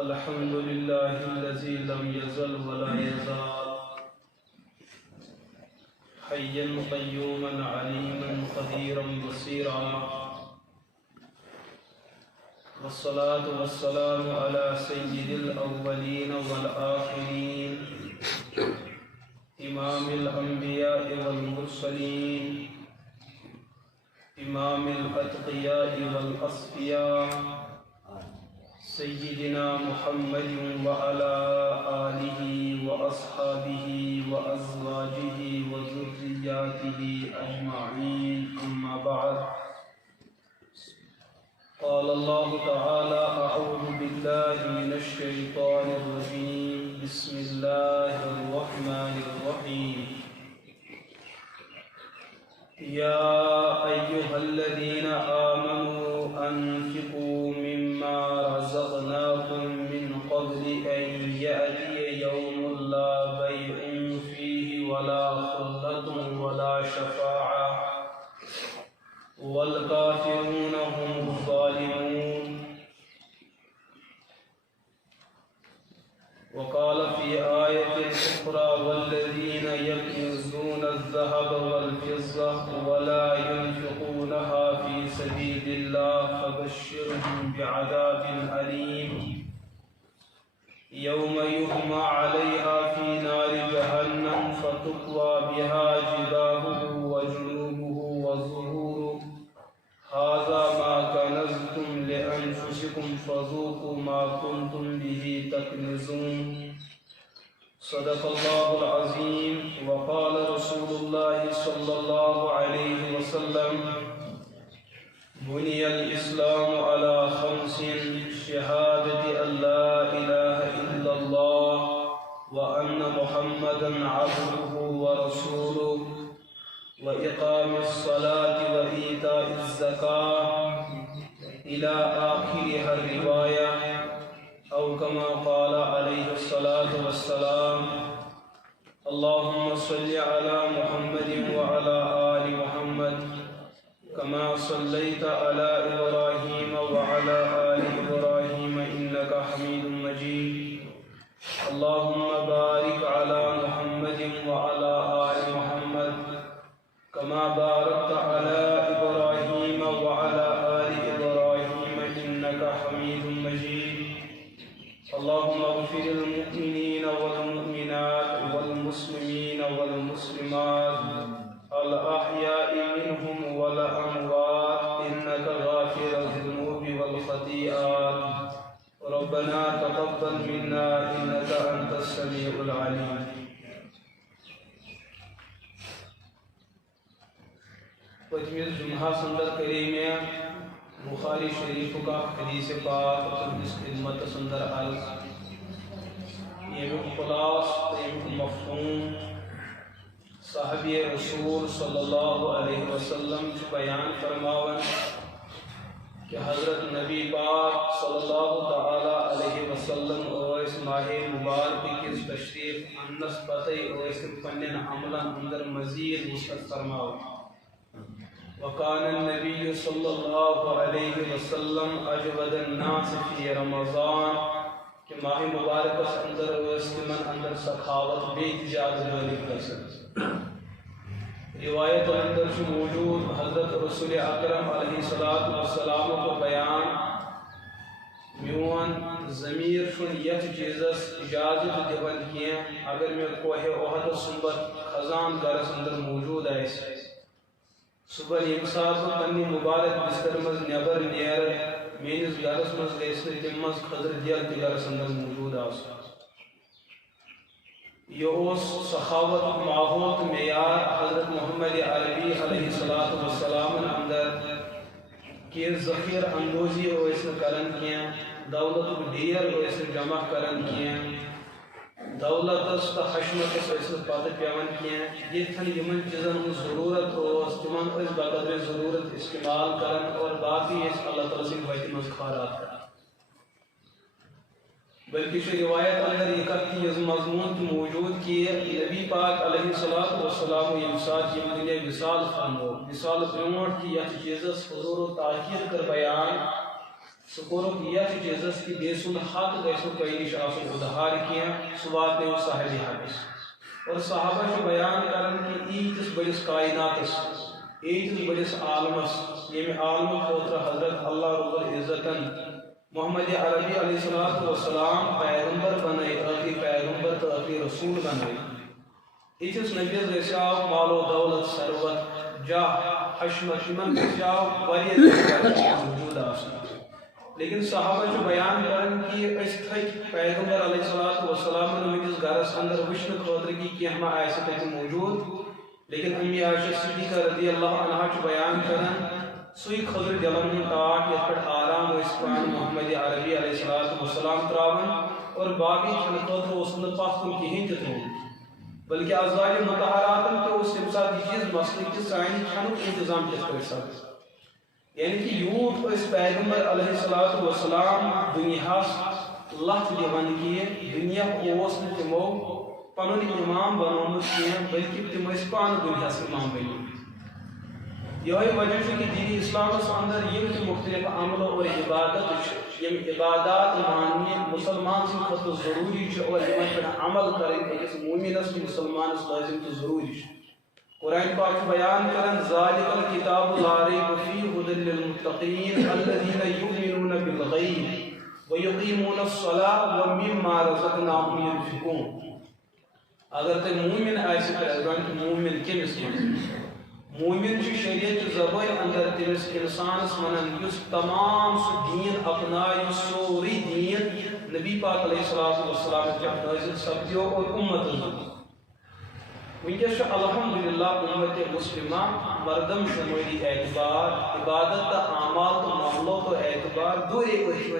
الحمد لله الذي لم يزل ولا يزال حيا قيوما عليما قديرا بصيرا، والصلاة والسلام على سيد الأولين والآخرين إمام الأنبياء والمرسلين إمام الأتقياء والأصفياء سيدنا محمد وعلى آله وأصحابه وأزواجه وذرياته أجمعين، أما بعد. قال الله تعالى: أعوذ بالله من الشيطان الرجيم، بسم الله الرحمن الرحيم. يا أيها الذين آمنوا أنفقوا مما رزقناكم من قبل أن يأتي يوم لا بيع فيه ولا خلة ولا شفاعة والكافرون هم الظالمون. وقال في آية أخرى: والذين يكنزون الذهب والفضة ولا ينفقونها في سبيل الله فبشرهم بعذاب أليم يوم يحمى عليها في نار جهنم فتكوى بها جباههم وجنوبهم وظهورهم هذا ما كنزتم لأنفسكم فذوقوا ما كنتم به تكنزون. صدق الله العظيم. وقال رسول الله صلى الله عليه وسلم: بني الإسلام على خمس: شهادة أن لا إله إلا الله وأن محمدا عبده ورسوله وإقام الصلاة وإيتاء الزكاة إلى آخرها الرواية، أو كما قال عليه الصلاة والسلام. اللهم صل على محمد وعلى آل محمد كما صليت على إبراهيم وعلى آل إبراهيم إنك حميد مجيد. اللهم بارك على محمد وعلى آل محمد كما باركت على إبراهيم وعلى آل إبراهيم إنك حميد مجيد. اللهم اغفر المؤمنين والمؤمنات والمسلمين والمسلمات الأحياء منهم والأموات إنك غافر الذنوب والخطيئات. ربنا تقبل منا إنك أنت السميع العليم. پچھلے جمعہ سندر کریمہ بخاری شریف کا حدیث پاک اس خدمت سندر عرض یہ خلاص مفہوم صحابی رسول صلی اللہ علیہ وسلم بیان فرماون کہ حضرت نبی پاک صلی اللہ تعالی علیہ وسلم اس ماہ مبارک کس تشریف انس پتہ اس پنن عملن اندر مزید وسعت فرماون. وكان النبي صلى الله عليه وسلم أجود الناس في رمضان کہ ماہ مبارک اندر وسلم اندر سخاوت بے اجازت والی کسر. روایت اندر سے موجود حضرت رسول اکرم علیہ السلام کو بیان میون ضمیر چھن یت چیزس اجازت دیون کی اگر میں کوہ احد صبح خزان گرس اندر موجود آئیس صبح یم سات پنی مبارک بستر مز نبر نیر میس گرس مز گیس تم مز خضر دل تہ گرس اندر موجود آس. یہ سخاوت ماحول تو معیار حضرت محمد عربی علیہ السلام اندر کہ ذخیر اندوزی کرن کی دولت ڈیر جمع کرن کی دولت تو حشمت پتہ پیون کی یتن یمن چیزن ضرورت تمن بقدر ضرورت استعمال کرن اور باقی اللہ تعالیٰ سن وتہ مز خیرات کران. بلکہ روایت اندر یہ کت مضمون موجود کہ نبی پاک علیہ السلام یم سات یم دنیا وصال فرمو وصال برونٹ کہ یتھ چیزس حضور و تاکید کر بیان سکورک یہ چیزس کہ بے سند حق گھو تہ نش ادھار کی سہ واتن صاحب حقس اور صحابہ بیان کران کہ ایتس بڑس کائناتس ایتس بڑس عالمس یم عالم خاطر حضرت اللہ رب العزتن محمد عربی علیہ السلام پیغمبر بنائی آخری پیغمبر تو آخری رسول بنائی ایتس نبیس گھو مال و دولت ثروت جاہ حشمت یمن گھو موجود آسن لیکن صحابہ بیان کران کہ اس تھک پیغمبر علیہ السلام ہندس گھرس اندر وچھنے خاطر کہ کینٛہہ ما آسہِ تتہِ موجود لیکن امی عائشہ صدیقہ رضی اللہ عنہا بیان کران سُے خضر دلن ہُنٛد ٹاٹ یتھ پٮ۪ٹھ آرام ٲسۍ پان محمد عربی علیہ السلام تراوان اور باقی کھٮ۪نہٕ خٲطرٕ اوس نہٕ پتھ کُن کِہیٖنۍ تہِ تھوٚومُت بلکہ ازواج مطہراتن تہِ اوس تمہِ ساتہٕ یہِ چیٖز مسلہٕ کہِ سانہِ کھٮ۪نُک انتظام کِتھ پٲٹھۍ سپدِ یعنی کہ یوت اس پیغمبر علیہ السلام دنیاس لت دِوان کہ دنیا اوس نہٕ تمو پنن امام بنومُت کینٛہہ بلکہ تم ٲسۍ پانہٕ دنیاس امام بنیمٕتۍ یہے وجہ چھُ کہ دین اسلامس اندر یم تہِ مختلف عمل اور عبادت یم عبادات ماننہِ مسلمان سٕنٛدِ خٲطرٕ ضروٗری چھِ اور یمن پٮ۪ٹھ عمل کرٕنۍ أکِس مومنس مسلمانس لازم تہٕ ضروٗری چھُ قرآن پاک بیان کرن ذالک الکتاب لا ریب فیہ ھدی للمتقین الذین یؤمنون بالغیب ویقیمون الصلاۃ ومما رزقناہم ینفقون اگر تہ مومن آسہِ پرزان مومن کمس مومن شریعت زبان اندر تمس انسانس ونان یس تمام سہ دین اپنائے سوری دین نبی پاک علیہ السلام پہ نازل سپدیو اور امت ونکس الحمدللہ امت مسلمہ مردم شماری اعتبار عبادت تا اعمال تو معاملات و اعتبار دورے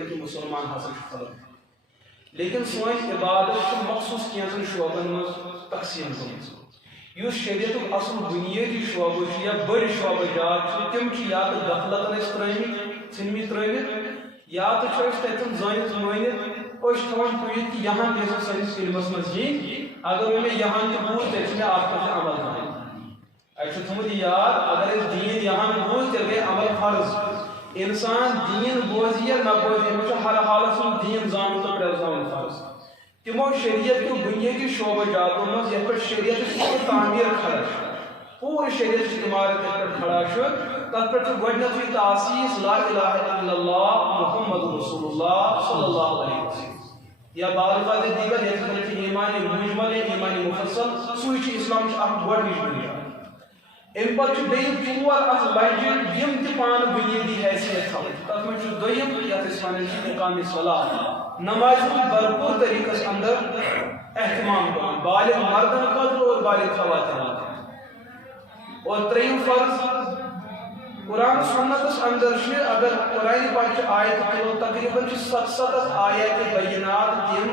کہ مسلمان حاصل خلق لیکن سوائن عبادت مخصوص کینزن شعبن مز تقسیم کریں اس شریعت اصل بنیادی شعبہ یا بڑ شعبہ جات تم یا تو غفلت ترمت ژھنمت ترٲوِتھ یا تو تتن زانت مٲنِتھ أسۍ تھاوان پوٗرِتھ کہ یہاں گژھِ سٲنِس علمس منٛز یِنۍ اگر مےٚ یہاں تہِ بوٗز تیٚلہِ چھُ مےٚ اتھ پٮ۪ٹھ عمل کرُن اَسہِ چھُ تھوٚمُت یاد اگر أسۍ دیٖن یہاں بوٗز تیٚلہِ گٔے عمل فرض انسان دیٖن بوزِ یا نہ بوزِ أمِس چھُ ہر حالس منٛز دیٖن زانُن تہٕ پرٛزناوُن فرض تمو شریعت کیو بنیادی شعبہ جاتو مز یتھ پہ شریعت تعمیر کھڑا پورے شریعت عمارت یتھ پہ کھڑا تر پہ گۄڈنیتھٕے تاسیس لا الہ الا اللہ محمد رسول اللہ صلی اللہ علیہ وسلم یا بالفاظ دیگر یتھ پہ ایمان مجمل ایمان مفصل سُے چھُ اسلام اکھ گۄڈنِچ بنیاد امہِ پتہٕ چھُ بیٚیہِ ژور اتھ لجہِ یِم تہِ پانہٕ بنیٲدی حیثیت تھاوٕنۍ تتھ منٛز چھُ دوٚیِم یتھ أسۍ ونان چھِ اقامِ صلاۃ نماز بھرپور طریقے اندر اہتمام کرنا بالغ مردن خاطر اور بالغ خواتین اور تریم فرض قرآن سنتس اندر اگر قرآن پاک آیت تلو تقریباً 7 آیات بینات تم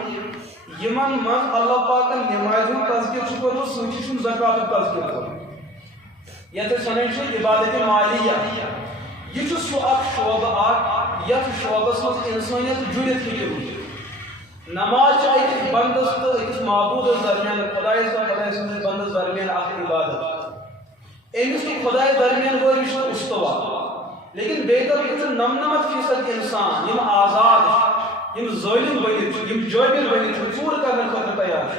یمن من اللہ پاکن نماز تذکر کورمت سۭتی زکات تذکر کورمت یتھ ونان عبادت مالیہ یہ سہ اخ شعبہ یتھ شعبس مز انسانیت جڑت ہیٚکہِ نماز أکِس بندس تو أکِس معبودس درمیان خدائے سندس بندس درمیان اخ عبادت امس تو خدائے درمیان گو رشتہ استوا لیکن بہتر یہ 99% انسان یم آزاد یم ظالم بنت یم جابر بنت ژور کرنے خاطر تیار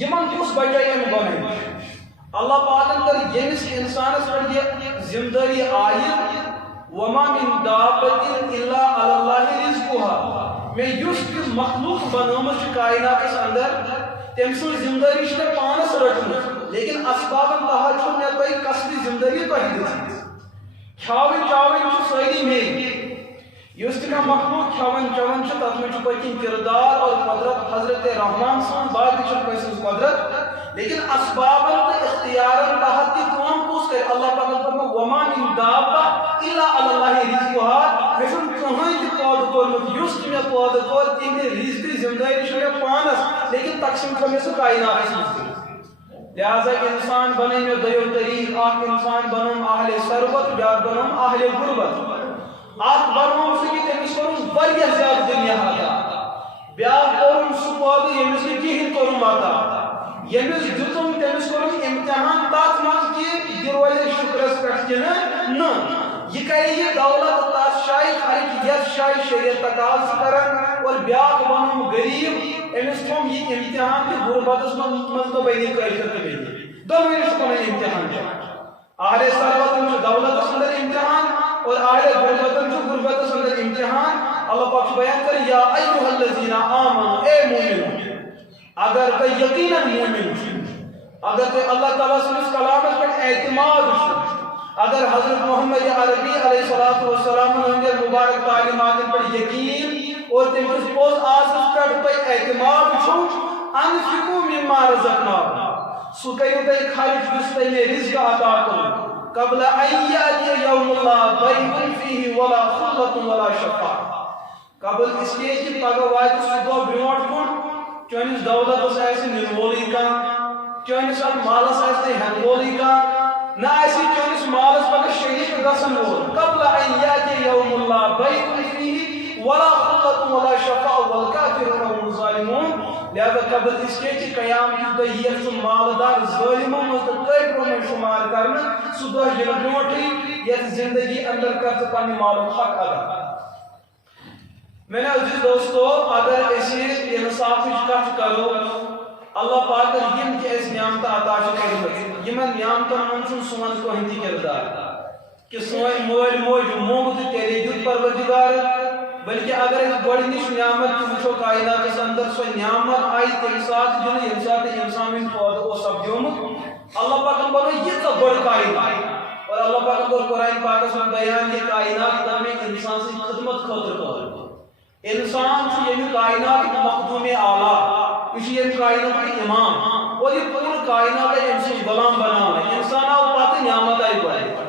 یمن کس بچائے ام گۄناہ نش اللہ پاکن کر یمس انسانس پہ یہ ذمہ داری عائد وما من دابۃ الا علی اللہ رزقها میں یس تہ مخلوق بنومت کائنات اندر تم سن ذمہ داری پانس رٹمت لیکن اسبابن تحت مے تہ قصدی ذمہ داری تہ دِژمٕژ کھیاوٕنۍ چاوٕنۍ سٲری مے یس تہ مخلوق کھیاوان چاوان تتھ منٛز پٔتِم کردار اور قدرت حضرت رحمان سن باقی کٲنٛسہِ ہٕنٛز قدرت لیکن اسبابن تو اختیارن تحت تہ کٲم کُس کرِ اللہ پاکن فرمو وما من دابۃ الا علی اللہ رزقها مے چھُنہٕ کٕہٕنۍ تہِ پٲدٕ کوٚرمُت یُس تہِ مےٚ پٲدٕ کوٚر تِہنٛدِ رزقٕچ ذمہ دٲری چھِ مےٚ پانس لیکن تقسیٖم تھٲو مےٚ سُہ کائناتس منٛز لہذا انسان بنے مےٚ دۄیو طریٖق اکھ انسان بنوم اہل ثروت بیاکھ بنوم اہل غربت اکھ بنوم سُہ کہ تٔمِس کوٚرُم واریاہ زیادٕ دُنیا عطا بیاکھ کوٚرُم سُہ پٲدٕ ییٚمِس نہٕ کِہیٖنۍ کوٚرُم عطا ییٚمِس دیُتُم تٔمِس کوٚرُم امتحان تتھ منٛز کہ یہِ روزِ شُکرس پٮ۪ٹھ کِنہٕ نہ یہ کرے یہ دولت تاس شاہی خرچ یس شاہی شریعت تقاض کرن اور بیاق بنو غریب امس تھوم یہ امتحان کہ غربتس من تو بینی کیفر تو بینی دونوں شکن امتحان اہل ثروت دولت اندر امتحان اور اہل غربت اندر امتحان اللہ پاک بیان کر یا ایھا الذین آمنوا اے مومنو اگر تو یقینا مومن اگر تو اللہ تعالیٰ سنس کلام پر اعتماد اگر حضرت محمد عربی علیہ السلام نے مبارک تعلیمات پر یقین اور تمہس پوز آسس پر اعتماد چھو انفقوا مما رزقناکم سو کہو تے خرچ جس تے میں رزق عطا کرو قبل ان یاتی یوم لا بیع فیہ ولا خلۃ ولا شفاعۃ قبل اس لیے کہ پگہ واتہ سہ دۄہ برونٹھ کن چٲنِس دولتس آسہِ نِنہٕ وولٕے کانٛہہ چٲنِس اتھ مالس آسہِ نہٕ ہٮ۪نہٕ وولٕے کانٛہہ نہ آسہِ چٲنِس مالس پگہ شریٖک گژھن وول قبل ان یاتی یوم لا بیع فیہ ولا خلۃ ولا شفاعۃ والکافرون هم الظالمون لہذا قبل اس کے کہ قیام کی دہ یہ مالدار ظالموں مز تو کافروں میں شمار کرنا سہ دہ یہ برونٹھے یتھ زندگی اندر کر پنہ مالک حق ادا میں نے عزیز دوستو اگر اسی انصاف کت کرو اللہ پاک یم کہ اس نعمت عطا کرمت یمن نعمتن من سون کہین تہ کردار کہ سون مول موج مونگ تو تیرے دیت پروردگار بلکہ اگر اس گۄڈنِچ نعمت تہ وچھو کائناتس اندر سو نعمت آئی تمہِ ساتہٕ دِنہٕ ییٚمہِ ساتہٕ انسان پٲدٕ اوس سپدیومُت اللہ پاکن بنو ییٖژاہ بٔڑ کائنات اور اللہ پاکن کوٚر قرآن پاکس منٛز بیان یہ کائنات کر میں انسان سٕنٛدِ خدمت خٲطرٕ کٔر انسان چھ ییٚمہِ کائنات مخدوم اعلیٰ یہ ییٚمہِ کائنات امام اور یہ پوٗرٕ کائنات أمۍ سٕنٛز غلام بناونہٕ انسان آو پتہٕ نعمت آئی گۄڈٕ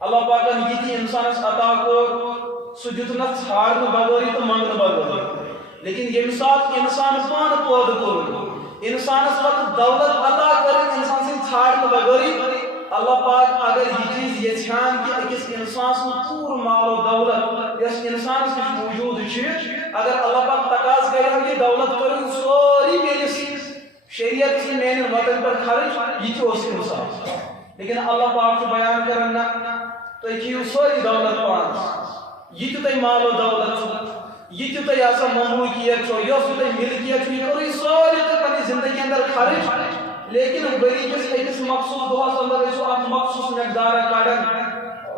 اللہ پاکن یہ تہِ انسانس عطا کوٚر سہ دیت نہ ژھارن بغٲری تو منگن بغٲری لیکن ییٚمہِ ساتہٕ انسان پانہٕ پٲدٕ کوٚر انسانس پتہٕ دولت عطا کٔرِتھ انسان سٕنٛدِ ژھارن بغٲری اللہ پاک اگر یہ چیز یژھان کہ أکِس انسان سُنٛد پوٗرٕ مال و دولت یۄس انسانس نِش موجوٗد چھِ اگر اللہ پاک تقاض کرِ یہ دولت کٔرِو سورُے میٲنِس شریعتس میانٮ۪ن وطن پر خرچ یہ تہِ اوس انصاف لیکن اللہ پاک چھُ بیان کران نہ تُہۍ کھیٚیِو سورُے دولت پانس یہ تہ مال و دولت یہ تہ آسان مملوکیت یس تہ ملکیت یہ کرو سورے تہ پنہ زندگی اندر خرچ لیکن ؤری کس أکِس مخصوص دۄہس اندر ٲسِو اکھ مخصوص مقدار کڑان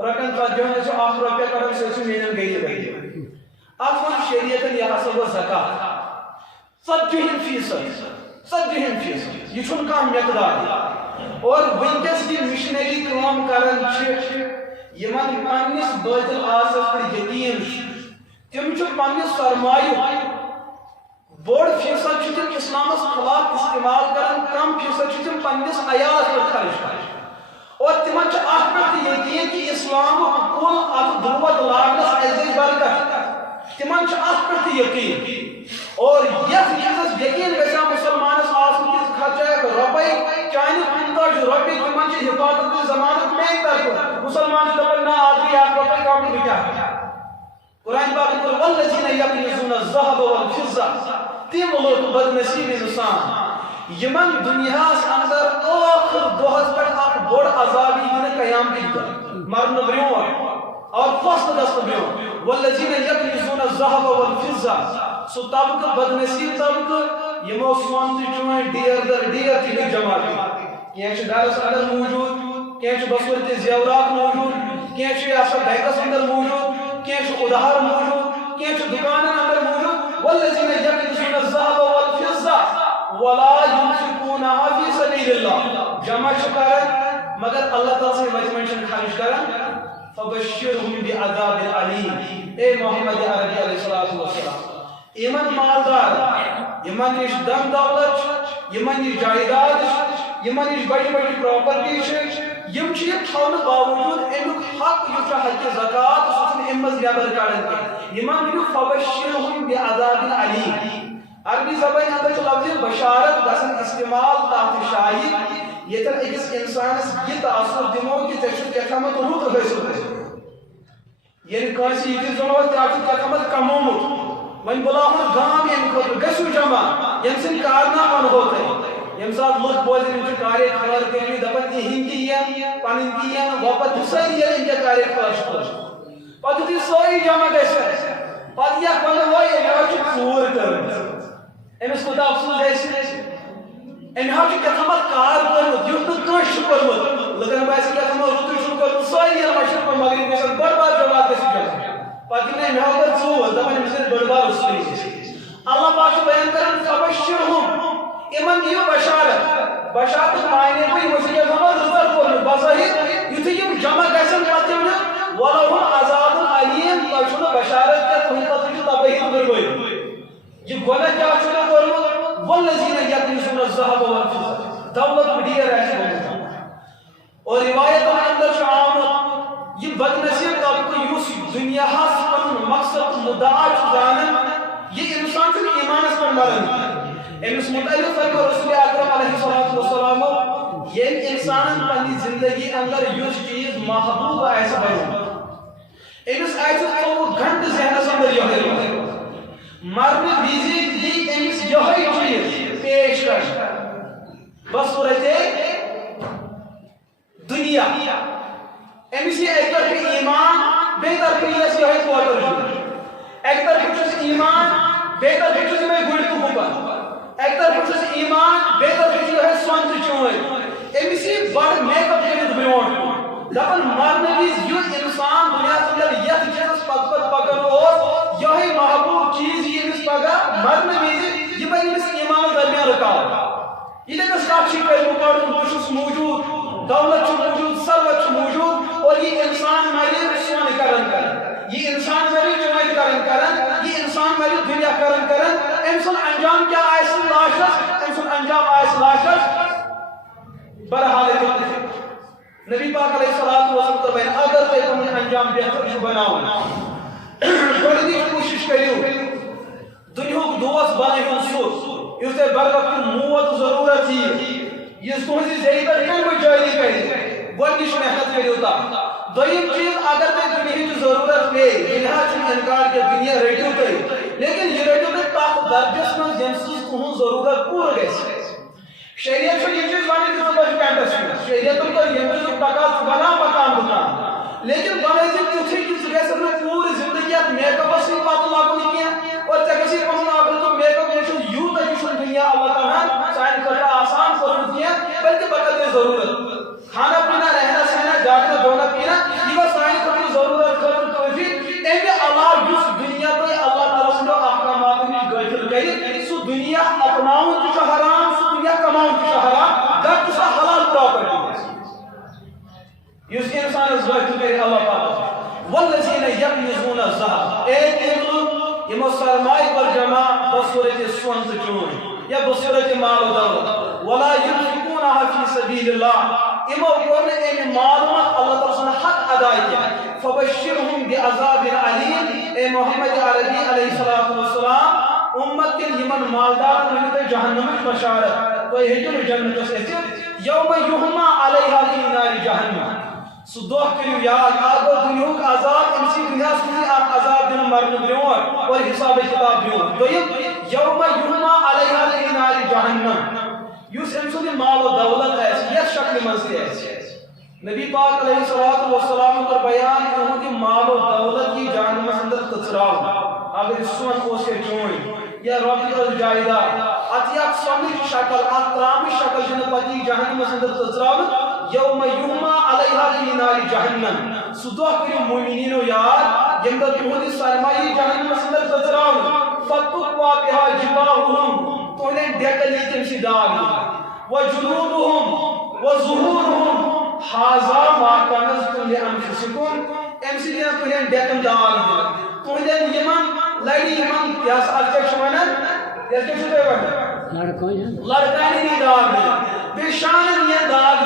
رٹان تتھ دِوان ٲسِو اکھ رۄپیہِ کڑان سُہ ٲسِو میانٮ۪ن گرِ لگٲوِتھ اتھ ووٚن شریعتن یہ ہسا گوٚو زکات 40% یہ چھُنہٕ کانٛہہ مقدار اور ونکس یہ مشنری کٲم کران چھِ یمن پننس بیت العاصس پر یقین تم چھ پننس سرمایہ بوڑ فیصد چھ تم اسلامس خلاف استعمال کران کم فیصد چھ تم پننس عیالس پر خرچ کران اور تمن چھ اتھ پر یقین کہ اسلام کل اتھ دود لاگنس عزیز برکت تمن چھ اتھ پر یقین اور یتھ چیزس یقین گژھِ مسلمانس آسن کہ خرچ رۄپے چانہِ 50 رۄپیہِ تمن چھ حفاظت ضمانت میانہِ طرفہٕ مسلمان دپان نہ آج بھی آپ رۄپے کم بہٕ کیٛاہ قرآن پاک کوٚر والذین یکنزون الذهب والفضة تم لوگ بدنصیب انسان یمن دنیاہس اندر ٲخر دۄہس پٮ۪ٹھ اکھ بوڑ عذاب یِنہٕ قیامتٕکۍ دۄہ مرنہٕ برٛونٛٹھ اور فصل گژھنہٕ برٛونٛٹھ والذین یکنزون الذهب والفضة سُہ طبقہٕ بدنصیب طبقہٕ یمو سون تہٕ چون ڈیر در ڈیر تھٲوِکھ جمع کٔرِتھ کینٛہہ چھِ گرس اندر موجود کینٛہہ چھِ بصوٗرتہِ زیورات موجود کینٛہہ چھِ آسان بینکس اندر موجود کینٛہہ چھِ ادھار موجود کینٛہہ چھِ دُکانن اندر موجود والذین یکنزون الذهب والفضة ولا ينفقونها في سبيل الله جمع چھِ کران مگر اللہ تعالیٰ سٕنٛدِ وتہِ منٛز چھِنہٕ خرچ کران فبشرهم بعذاب علیم اے محمد عربی علیہ السلام یمن مالدار یمن نش دم دولت یمن نش جائیداد یمن نش بڑی بڑی پراپرٹی یم چھ یہ تھاونہٕ باوجود امیُک حق یُس چھُ حق زکات سُہ چھُنہٕ امہِ منٛز نٮ۪بر کڑان کینٛہہ یمن ؤنِو فبشرهم بعذاب علیم عربی زبانہِ اندر چھُ لفظ بشارت گژھان استعمال تحت شاید ییٚتٮ۪ن أکِس انسانس یہِ تاثر دِمو کہِ ژےٚ چھُ کیٛاہتامتھ رُت حٲصِل کوٚرمُت ییٚلہِ کٲنٛسہِ یہِ تہِ زونو ژےٚ چھُ کیٛاہتامتھ کمومُت وۄنۍ بُلاوُن گام ییٚمہِ خٲطرٕ گٔژھِو جمع ییٚمہِ سٕنٛدۍ کارنامہٕ ونہو تۄہہِ یم سات لوگ بوزن ان کارے خبر کرمی دپن یہ ہندی پن کی واپس ساری ان کے کارے خبر پتہ تھی سوئی جمع گھر پتہ یہ ون وہ ژور کر امس کوتا افسوس گھر امہ کتامت کار کورمت یھ نش کورمت لگن باسہ کتام رت کورمت سوئی مشرق و مغرب گھن بڑ بار جماعت گھن پتہ امہ کر ژور دپان امس بڑ بار رسوئی اللہ پاک بیان کرن فبشرهم امن دیو بشارت معنی کو مسیح زمان رضا کورمت بظاہر یتھ یم جمع گژھن پتہ ولہم عذاب علیم تشن بشارت کے تہند پتہ تباہی بربادی یہ گناہ کیا چھُ کورمت والذین یکنزون الذهب والفضة دولت بڑیر ہے اور روایت اندر چھُ آمت یہ بدنصیب طبقہ یس دنیا ہس پن مقصد مدعا چھُ زانن یہ انسان چھُ ایمانس پر مرن امس متعلق فرمو رسول اکرم علیہ السلام یہ انسان پنی زندگی اندر یس چیز محبوب آئیس بنو امس آئیس 24 گھنٹے ذہنس اندر یہ مرنے ویزی دی امس یہ چیز پیش کر بصورت دنیا امس یہ ایک طرف ایمان بے طرف یہ کوٹر ایک طرف ایمان بے طرف میں گڑ تو ہوگا ایک طرف ایمان بے طرف جو ہے سونت چوئے امسی بڑ میک اپ کرت برونٹ دپن مرنے وز یہ انسان دنیا اندر یت چیز پت پکن اور یہ محبوب چیز یہ امس پگہ مرنے وز یہ بن امس ایمان درمیان رکاوٹ یہ امس کاچی کر مقابل بوشس موجود دولت موجود ثروت موجود اور یہ انسان مری سون کرن یہ انسان مری جمعیت کرن یہ انسان مری دنیا کرن امسن انجام کیا آئیس لاشس امسن انجام آئیس لاشس برحال نبی پاک علیہ السلام کو بین اگر تے تمہیں انجام بہتر بناؤ گوڑی کوشش کریو دنیا کو دوست بنائیو سو اس سے برکت موت ضرورت ہی یہ تہذی زیدہ کم جاری کرے گوڑی محنت کریو تا دویم چیز اگر تے دنیا کی ضرورت پہ دنیا چھ انکار کے دنیا ریڈیو کرے لیکن یہ ریڈیو کے تاک درجس میں جنسیز تہن ضرورت پور گئے شریعت سے یہ چیز بانی کی ضرورت کینٹس میں شریعت کو یہ چیز تقاض بنا مقام بکان لیکن بنے سے تجھے کی جگہ میں پوری زندگیات میک اپ سے بات لاگو نہیں کیا اور تکسی پہن آگر تو میک اپ یہ یوں تجھے دنیا اللہ تعالیٰ سائن کرتا آسان کر دیا بلکہ بقدر ضرورت کھانا پینا رہنا سہنا جاگنا دھونا پینا یہ سائن کرنے ضرورت خطر توفیق ایمے اللہ جس دنیا پر اللہ تعالیٰ سے احکامات میں غافل کرے سو دنیا اپناؤں جو حرام سو دنیا کماؤں جو حرام در کسا حلال پراپرٹی اس انسان اس غافل کرے اللہ تعالیٰ والذین یکنزون الذهب ایک لوگ یہ سرمائی پر جمع بصورت سونت چون یا بصورت مال و دولت ولا ينفقونها في سبيل الله امو کون ان معلومات اللہ تعالی نے حق ادا کیا فبشرهم بعذاب علیم اے محمد عربی علیہ الصلوۃ والسلام امت کے یمن مالدار نے جہنم کی بشارت تو یہ جنت سے یوم یحما علیہا فی نار جہنم صدوح کریو یاد آگو دنیوں کا عذاب امسی دنیا سنی آپ عذاب دن مرن بریون اور حساب کتاب بریون دویم یوم یحما علیہا فی نار جہنم یوس امسو دی مال و دولت ہے یہ شکل منزل ہے نبی پاک علیہ السلام کا بیان انہوں کی مال و دولت کی جہنم اندر تذراؤ اگر اس سون کو سے چوئیں یا روکی اور جائدہ اتیاک سومی شکل اترامی شکل جن پتی جہنم اندر تذراؤ یوم یحما علیہا فی نار جہنم صدوح کری مومنین و یاد یم در تہودی سرمائی جہنم اندر تذراؤ فتقوا بها جباہم تو انہیں ڈیکلی تمسی داغ وجنودهم وظہورهم حاضا ما کنزتم لانفسکم امسی دینا تو انہیں ڈیکم داغ تو انہیں یمن لڑی یمن یاس آجتک شمانن یاس کے چھتے وقت لڑکانی نہیں داغ بشانن یہ داغ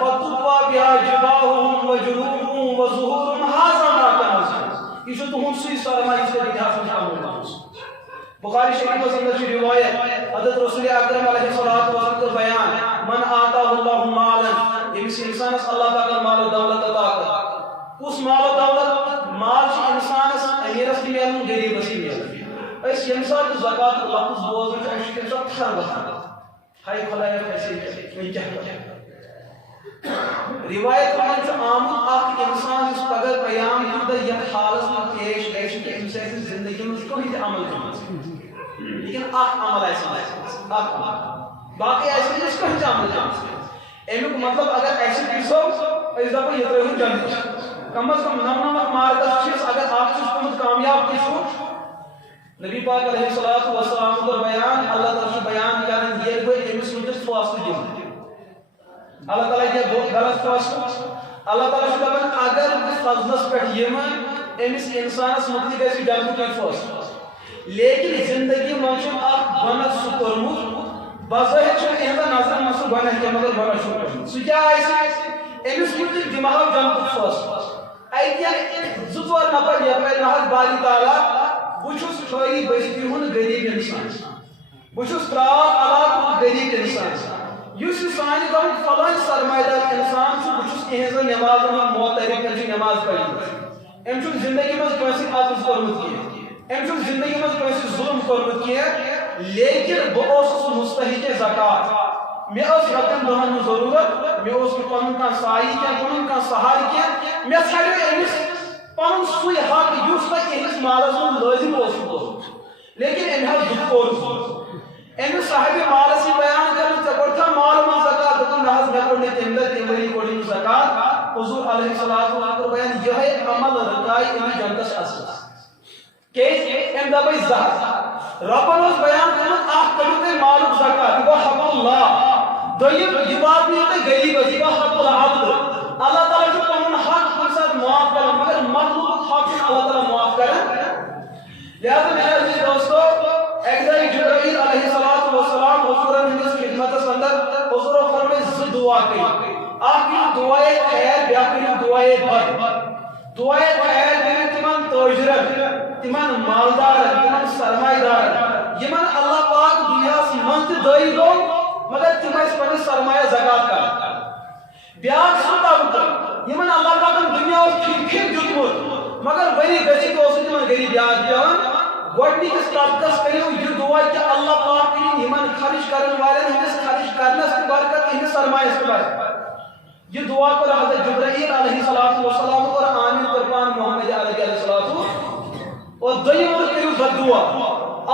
فتقوا بها جباہم وجنودهم وظہورهم حاضا ما کنزتم یہ جو تو ہم سوئی سارمائی سے دیکھا سمجھا ہوگا بخاری شریف میں اندر کی روایت حضرت رسول اکرم علیہ الصلوۃ والسلام کا بیان من آتا اللہ مالا امس انسان اللہ تعالی مال و دولت عطا کر اس مال و دولت مال سے انسان امیر اس میں غریب اس میں اس انسان زکات لفظ بوزن اس کے ساتھ ہر وقت ہائی خلایا پیسے روایت من آمد اخ انسان اس پگہ قیام کردہ یتھ حالس من پیش گئے کہ امس زندگی من کہیں عمل کرنا لیکن اخ عمل ایسا باقی ایسے اس کہیں عمل کرنا امیک مطلب اگر ایسے پیسو اس دفعہ یہ ترہو جنت کم از کم نمنمت مارکس چیز اگر آپ چیز کمت کامیاب پیسو نبی پاک علیہ السلام کا بیان اللہ تعالیٰ بیان کرنے یہ کوئی امس مجھے فاصل دیں اللہ تعالیٰ یہ بہت غلط فاصل اللہ تعالیٰ سے دپان اگر فضلس پہ یہ امس انسانس مطلق ایسی جانب کی فاصل لیکن زندگی منشن اخ بنت سہ کورمت بظاہر چھو اہدا نظر مسو بنا کہ مگر بنا چھو کورمت سہ کیا امس مطلق دماغ جانب فاصل ایتیا زوار نفر یپر نحل باری تعالیٰ بچھس خیری بستی ہن غریب انسان بچھس تراو علاق غریب انسان یس سان گم فلان سرمایدار انسان بچھس اہذا نماز معترف نماز پڑھی ام زندگی مز کنس عطف کورمت کی ام زندگی مز کنس ظلم کورمت کی لیکن بہت مستحق زکات مے رقم دہن ضرورت مے پن کھانا سائی کی پن کھانا سہار کی مے ژھڑو امس پن سُے حق یس تہس مالس من لازم لیکن ام دکھ کور امس صاحب مالس یہ بیان کرنا ژے کوڑتھا مال من زکات دپن نہ حظ مے کوڑ نہ تمہ دۄہ تمہِ ؤری کوڑ نہٕ زکات حضور علیہ الصلوۃ والسلام بیان یہ عمل رکائے ام جنتس اصل کیس ام دپے زہر ربن اوس بیان کرنا اخ کڑو تُہۍ مالُک زکات یہ گوٚو حق اللہ دوٚیِم یہ واتنٲیِو تُہۍ غریبس یہ گوٚو حق العبد اللہ تعالیٰ چھُ پنُن حق کُنہِ ساتہٕ معاف کران مگر مخلوقُک حق چھُنہٕ اللہ تعالیٰ معاف کران لہذا میرے عزیز دوستو ایک دن جبرائیل علیہ السلام حضور ہندس خدمت اندر حضور فرمائے ز دعا کی اخ دعائے خیر بیاکھ دعائے بد دعائے خیر کریں تمن تاجرن تمن مالدارن تمن سرمایہ یمن اللہ پاک دنیا من تہ دائی لو مگر تم پنہ سرمایہ زکات کر بیاکھ سہ طبقہ یمن اللہ پاکن دنیا پھر دیتمت مگر ونی گژھتھ اوس تمن غریب یاد پیوان گۄڈنِکِس طبقس کٔرِو یہِ دعا کہ اللہ پاک کٔرِنۍ یِمن خرچ کرن والٮ۪ن ہٕنٛدِس خرچ کرنس تہِ برکت یِہنٛدِس سرمایس تہِ برکت یہ دعا کور حضرت جبرائیل علیہ السلام اور آمین قربان محمد علیہ السلام اور دوٚیِم اور کٔرِو بد دعا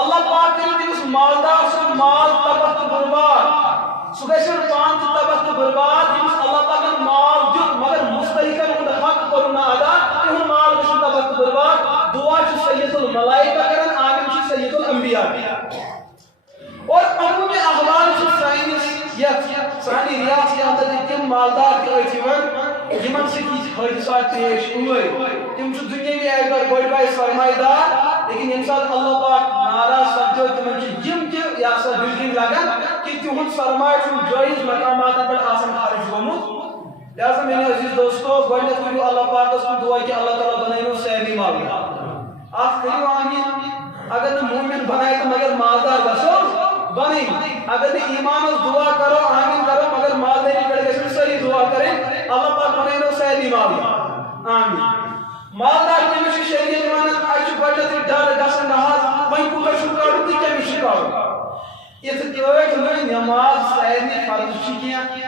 اللہ پاک کٔرِنۍ تٔمِس مالدار سُنٛد مال تباہ تہٕ برباد سُہ گژھِ پانہٕ تہِ تباہ تہٕ برباد ییٚمِس اللہ پاکن مال دیُت مگر مستحقن ہُنٛد حق کوٚر نہٕ ادا تِہُنٛد مال گژھِ تباہ تہٕ برباد دعا چھُ سید الملائکہ کران آمین چھُ سید الانبیاء اور عموم احوال چھُ سٲنِس یتھ سانہِ ریاست اندر تِم مالدار تہِ ٲسۍ یِوان یِمن سۭتۍ حٲدثات پیش ٲے تِم چھِ دُنیاوی اعتبار بٔڑۍ بارٕ سرمایہ دار لیکن ییٚمہِ ساتہٕ اللہ پاک ناراض سپدیو تِمن چھِ یِم تہِ یہ سا بِلڈنگ لگان کہ تِہُنٛد سرمایہ چھُنہٕ جٲیز مقاماتن پٮ۪ٹھ آسان خرچ گوٚمُت لہذا میٲنۍ عزیز دوستو گۄڈنیٚتھ کٔرِو اللہ پاکس کُن دعا کہ اللہ تعالیٰ بنٲیِو سارنٕے مالدار اکھ کٔرِو آمیٖن اگر نہٕ مومن بنایہِ تہٕ مگر مالدار گژھو بنٕنۍ اگر نہٕ ایمانس دعا کرو آمیٖن کرو مگر مالداری پٮ۪ٹھ گژھن سٲری دعا کرٕنۍ اللہ پاک بنٲیِو سارنٕے مالدار آمیٖن مالدار کٔمِس چھُ شریعت ونان اَسہِ چھُ گۄڈنیٚتھٕے ڈر گژھان نہ حظ وۄنۍ کوٗتاہ چھُ کڑُن تہٕ کٔمِس چھُ کڑُن یِتھ کٲٹھۍ نہٕ نٮ۪ماز سارنٕے فرض چھِ کینٛہہ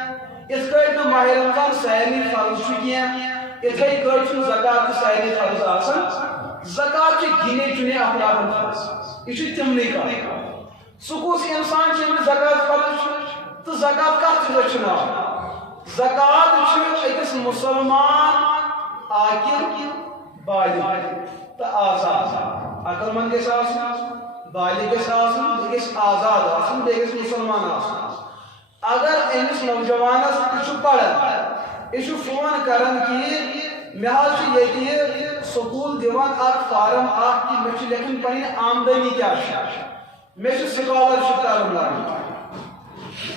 یِتھ کٲٹھۍ نہٕ ماہِ رمضان سارنٕے فرض چھُ کینٛہہ یِتھے کٲٹھۍ چھُنہٕ زکات تہِ سارنٕے فرض آسان زکات چھِ گِنے چُنے افرادن فرض یہ چھُ تِمنٕے کَرُن سُہ کُس اِنسان چھُ ییٚمِس زکات فرض چھُ تہٕ زکات کتھ چیٖزس چھُ ناو زکات چھُ أکِس مُسلمان عاقل بالغ تہٕ آزاد عقل مند گژھِ آسُن بالغ گژھِ آسُن بیٚیہِ گژھِ آزاد آسُن بیٚیہِ گژھِ مُسلمان آسُن اگر أمِس نوجوانس تہِ چھُ پران یہِ چھُ فون کران کہ مےٚ حظ چھُ ییٚتہِ سکوٗل دِوان اکھ فارم اکھ کہ مےٚ چھُ لیکھُن پنٕنۍ آمدنی کیٛاہ چھِ مےٚ چھُ سکالرشپ ترُن لاگُن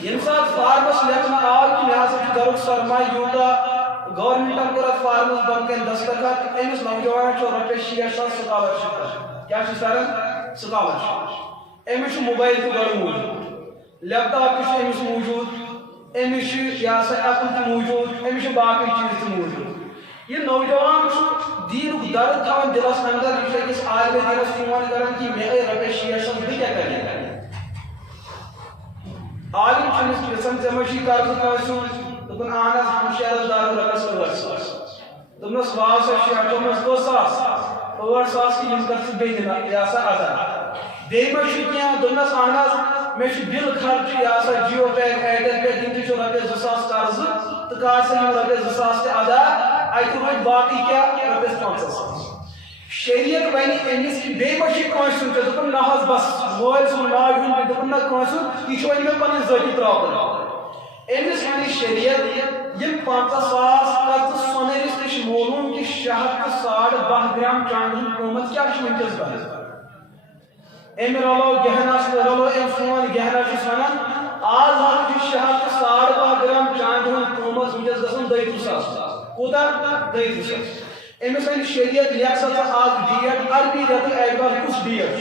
ییٚمہِ ساتہٕ فارمس لیکھنہٕ آو کہ مےٚ ہسا چھُ گرُک سرمایہ یوٗتاہ گورمنٹن کوٚر اتھ فارمس بۄن کَنہِ دستخط أمِس نوجوانس چھُ رۄپیس 60,000 سکالرشپ تران کیٛاہ چھُس تران سکالرشپ أمِس چھُ موبایل تہِ گۄڈٕ موٗجوٗد لیپ ٹاپ تہِ چھُ أمِس موٗجوٗد أمِس چھُ یہِ ہسا ایپل تہِ موٗجوٗد أمِس چھُ باقٕے چیٖز تہِ موٗجوٗد یہ نوجوان چھُ دیٖنُک درد تھاوان دلس اندر یہِ چھُ أکِس عالمِ دیٖنس فون کران کہ مےٚ ٲے رۄپیس 60,000 بہٕ کیٛاہ کرٕ عالم چھنس پرژھان ژےٚ ما چھُے قرض کٲنٛسہِ ہُنٛد دوٚپُن اہن حظ ہمشیرس دارو رۄپیس 8,000 دوٚپنس واو سا شیٹھو منٛز 2,000 8,000 کی یِم کر ژٕ بیٚیہِ دِنا یہِ ہسا ادا بیٚیہِ ما چھُ کینٛہہ دوٚپنس اہن حظ مےٚ چھُ بِل خرچہِ یہِ ہسا جیو پیک ایرٹل پیک یِم تہِ چھُ رۄپیس 2,000 قرضہٕ تہٕ کر سا یِم رۄپیس 2,000 تہِ ادا اتہِ روٗدۍ باقٕے کیٛاہ رۄپیس 5,000 شریعت ونہِ أمِس کہِ بیٚیہِ ما چھُے کٲنٛسہِ ہُنٛد ژےٚ دوٚپُن نہ حظ بس مٲلۍ سُنٛد ماجہِ ہُنٛد دوٚپُن نہ کٲنٛسہِ ہُنٛد یہِ چھُ وۄنۍ مےٚ پنٕنۍ ذٲتی پرٛابلم أمِس ونہِ شریعت یِم 5,000 کر ژٕ سۄنٲرِس نِش معلوٗم کہِ 612 گرام چاندِ ہُنٛد قۭمتھ کیٛاہ چھُ وٕنکٮ۪س بنان أمۍ رلو گہنا رلو أمۍ سون گہنا چھُس ونان آز حظ چھُ 612 گرام چاندِ ہُنٛد قۭمتھ وٕنکٮ۪س گژھان 32,000 کوٗتاہ 32,000 أمِس ونہِ شریعت لیکھ سا ژٕ آز ڈیٹ عربی رٮ۪تہٕ اعتبار کُس ڈیٹ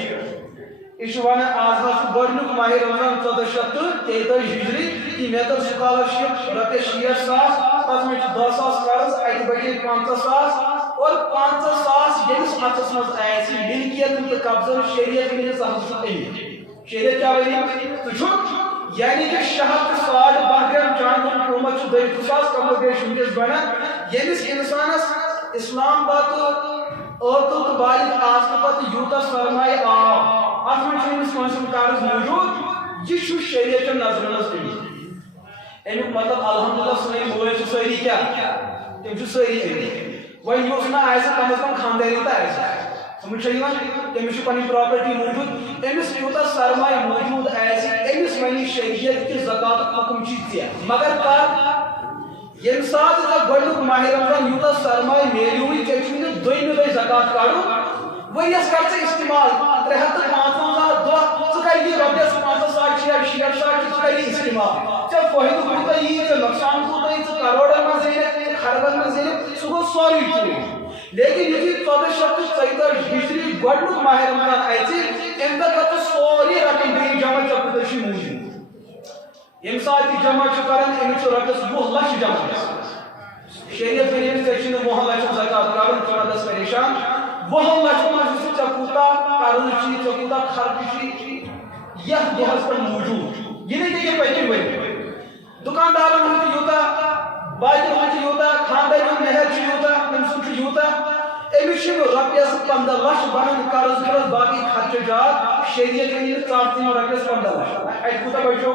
یہِ چھُ ونان آز حظ چھُ گۄڈٕنیُک ماہِ رمضان 1423 ہجری کہِ مےٚ کٔر سکالرشپ رۄپیس 60,000 پتہٕ مےٚ چھُ 10,000 قرض اَتہِ بچے 5,000 اور 5,000 ییٚمِس اتھس منٛز آسہِ ملکیتن تہٕ قبضن شریعت ونہِ ژٕ حظ چھُکھ أمِس شریعت کیٛاہ ونہِ ژٕ چھُکھ یعنی کہ 612 گرام چاندِ ہُنٛد قۭمتھ چھُ 32,000 کمو بیش وٕنکٮ۪س بنان ییٚمِس انسانس اسلام پتہٕ ٲتو تہٕ بالغ آسنہٕ پتہٕ یوٗتاہ سرمایہ آو اتھ منٛز چھُ أمِس کٲنٛسہِ ہُنٛد قرض موٗجوٗد یہِ چھُ شریعتچن نظرن منٛز أمیٖر امیُک مطلب الحمدللہ سٲنۍ مٲلۍ چھِ سٲری کیٛاہ تِم چھِ سٲری أمیٖر وۄنۍ یُس نہٕ آسہِ کم از کم خاندٲری تہٕ آسہِ سمجھ چھا یِوان تٔمِس چھِ پنٕنۍ پراپرٹی موٗجوٗد أمِس یوٗتاہ سرمایہ موٗجوٗد آسہِ أمِس ونہِ شریعت کہِ زکاتُک حُکم چھُے ژےٚ مگر کر ییٚمہِ ساتہٕ ژےٚ گۄڈٕنیُک ماہِ رمضان یوٗتاہ سرمایہ میلیوٕے ژےٚ چھُے نہٕ دوٚیمہِ دۄہہِ زکات کڑُن ؤریس کر ژٕ استعمال 355 دۄہ ژٕ کر یہِ رۄپیس 5,000 چھِ یا 6,000 چھِ ژٕ کر یہِ استعمال ژےٚ فٲیدٕ کوٗتاہ یی ژےٚ نۄقصان کوٗتاہ یی ژٕ کروڑن منٛز زینکھ خربن منٛز زینکھ سُہ گوٚو سورُے ژوٗر لیکن یُتھُے 1434 ہجری گۄڈٕنیُک ماہِ رمضان اَژِ اَمہِ دۄہ کر ژٕ سورُے رقم بیٚیہِ جمع ژےٚ کوٗتاہ چھُے موٗجوٗد ییٚمہِ ساتہٕ یہِ جمع چھُ کران أمِس چھُ رۄپیس 20 لچھ جمع گژھان شریعت ونہِ أمِس ژےٚ چھُنہٕ 20 لچھن زکات کڑُن ژٕ ونس پریشان 20 لچھو منٛز یُس ژےٚ کوٗتاہ قرض چھُے ژےٚ کوٗتاہ خرچہِ چھُے یتھ دۄہس پٮ۪ٹھ موٗجوٗد یہِ نہٕ کہِ یہِ پٔتمہِ ؤرۍ دُکاندارن ہُنٛد چھُ یوٗتاہ باقین ہُنٛد چھُ یوٗتاہ خاندٲری ہُنٛد مہر چھُ یوٗتاہ أمۍ سُنٛد چھُ یوٗتاہ أمِس چھِ رۄپیس 15 لچھ بنان قرض قرض باقٕے خرچہٕ جات شریعت ونہِ ژٕ ژٕ رۄپیس 15 لچھ اتہِ کوٗتاہ بچو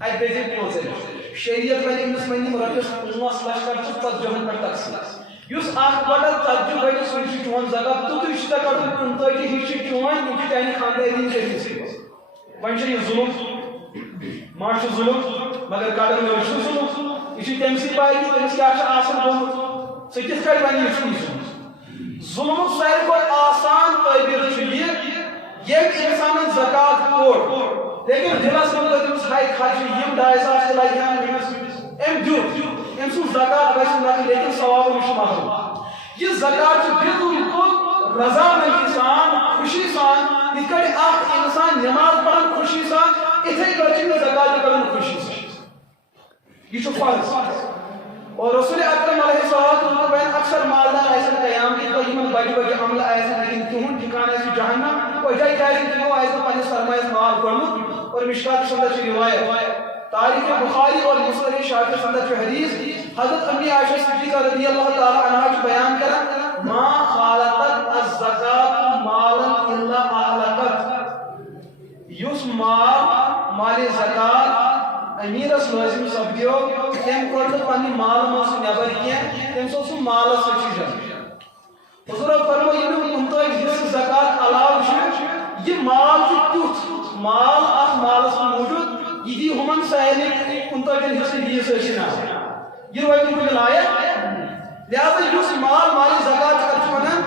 اتہِ بچے 15 لچھ شریعت ونہِ أمِس وۄنۍ یِم رۄپیس 5 لچھ کر ژٕ 40 پٮ۪ٹھ تقسیٖم یُس اکھ بٹا 40 بَنہِ سُے چھُ چون زکات تیُتُے چھُ ژےٚ کڑُن 35 ہِش چھِ چون یِم چھِ چانہِ خاندٲری ہِنٛدۍ ذٔریعہٕ وۄنۍ چھُ یہِ ظُلم ما چھُ ظُلم مگر کڑن وٲلۍ چھُ ظُلم یہِ چھُ تٔمۍ سٕے پاے کہِ تٔمِس کیٛاہ چھُ آسان گوٚمُت ژٕ کِتھ کٔنۍ وَنہِ یہِ چھُ ظُلمُک ساروی کھۄتہٕ آسان تعبیٖر چھُ یہِ ییٚمۍ اِنسانن زکات کوٚر لیکن دِلس منٛز ٲس تٔمِس ہاے خرچہِ یِم 2,500 تہِ لگہِ ہن أمِس أمۍ دیُت أمۍ سُنٛد زکات گژھِ نہٕ لیکن ثوابو نِش چھُ محروم یہِ زکات چھُ بالکل رضامندی سان خوشی سان یِتھ کٔنۍ اکھ اِنسان نٮ۪ماز پران خوشی سان اِتھے کٔنۍ چھُ یہِ زکات تہِ کڑُن خوشی سان یہِ چھُ فرض اور رسول اکرم علیہ الصلوۃ والسلام اکثر مالدار آسن قیام کہِ دۄہ یِمن بڑِ بڑِ عملہٕ آسن لیکن تِہُنٛد ٹھِکانہٕ آسہِ جہنم وجہ کیٛازِ تِمو آسہِ نہٕ پننِس سرمایس مال کوٚڑمُت اور مشکات کے اندر چھِ روایت تاریخ بخاری اور مسلم شافعی کے اندر چھُ حدیث حضرت امی عائشہ صدیقہ رضی اللہ تعالی عنہا چھُ بیان کران ما خالطت الزکات مالا الا اهلكت یُس مال زکات امیرس لازم سپدیو تٔمۍ کوٚر نہٕ پننہِ مال منٛز نٮ۪بر کینٛہہ تٔمِس اوس سُہ مالس سۭتی جمع حضور فرمو ییٚمیُک 35 حصہٕ زکات علاوٕ چھُ یہِ مال چھُ تیُتھ مال اتھ مالس منٛز موٗجوٗد یہِ دی ہُمن سارنٕے 35 حصہٕ دیٖس ٲسِن یہِ روزِ نہٕ کُنہِ لایق لہذا یُس مال مالہِ زکات کر چھُ ونان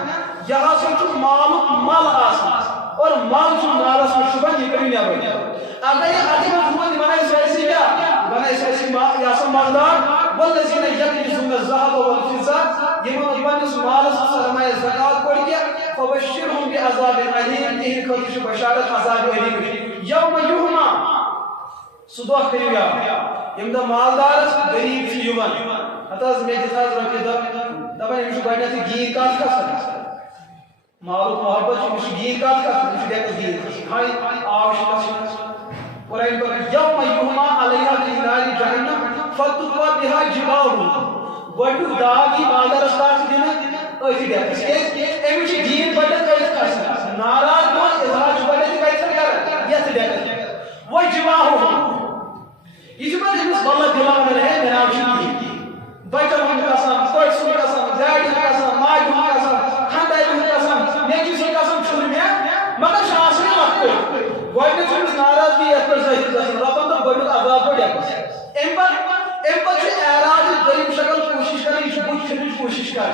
یہِ ہسا چھُ مالُک مل آسان اور مل چھُ مالس منٛز شوٗبان یہِ کٔرِو نٮ۪بر اگر یہِ اتھ منٛز روٗد یہِ بنایہِ سٲرسٕے کیٛاہ بنایہِ سٲرسٕے یہِ ہسا مالدار والذین یکنزون الذهب والفضة یِمن پننِس مالس سرمایہ زکات کوٚر کینٛہہ فبشرهم بعذاب علیم تِہنٛدِ خٲطرٕ چھِ بشارت عذاب علیم یوم یحمى سُہ دۄہ کٔرِو یاد ییٚمہِ دۄہ مالدارس غریٖب چھُ یِوان ہتہٕ حظ مےٚ دِژ حظ رۄپیہِ دہ دپان أمِس چھُ گۄڈٕنیتھٕے گیٖر کتھ کھسان مالُک محبت چھُ أمِس چھُ گیٖر کتھ کھسان أمِس چھُ ڈٮ۪کس گیٖر کھسان ہاے آب چھُ گژھان قرآن پاک یوم یحمى فتقوى بها جباههم گۄڈنیُک داغ یی مالدارس کر دِنہٕ أتھی ڈیکس أمِس چھِ دیٖن گۄڈنٮ۪تھ أتھۍ کھسان ناراض گوٚو اظہار چھُ گۄڈنٮ۪تھ کتٮ۪ن کران یتھ ڈیکس وجباههم یہ چھُ پتہٕ أمِس واللہ دِلاوان ہے جناب چھُ بچن ہُنٛد قسم کورِ سُنٛد قسم گاڑِ ہُنٛد قسم ماجہِ ہُنٛد قسم خانٛدارِ ہُنٛد قسم نیٚچوِ سُنٛد قسم چھُنہٕ مےٚ مگر چھُ آسان لۄکُٹ گۄڈنٮ۪تھ چھُ أمِس ناراضگی یتھ پٮ۪ٹھ ظٲہِر گژھان رۄبن دوٚپ گۄڈنیُک عذاب گوٚو ڈیکس امہِ پتہٕ چھُ اعراض دوٚیِم شکل کوٗشِش کران یہِ چھُ بُتھ پھِرنٕچ کوٗشِش کران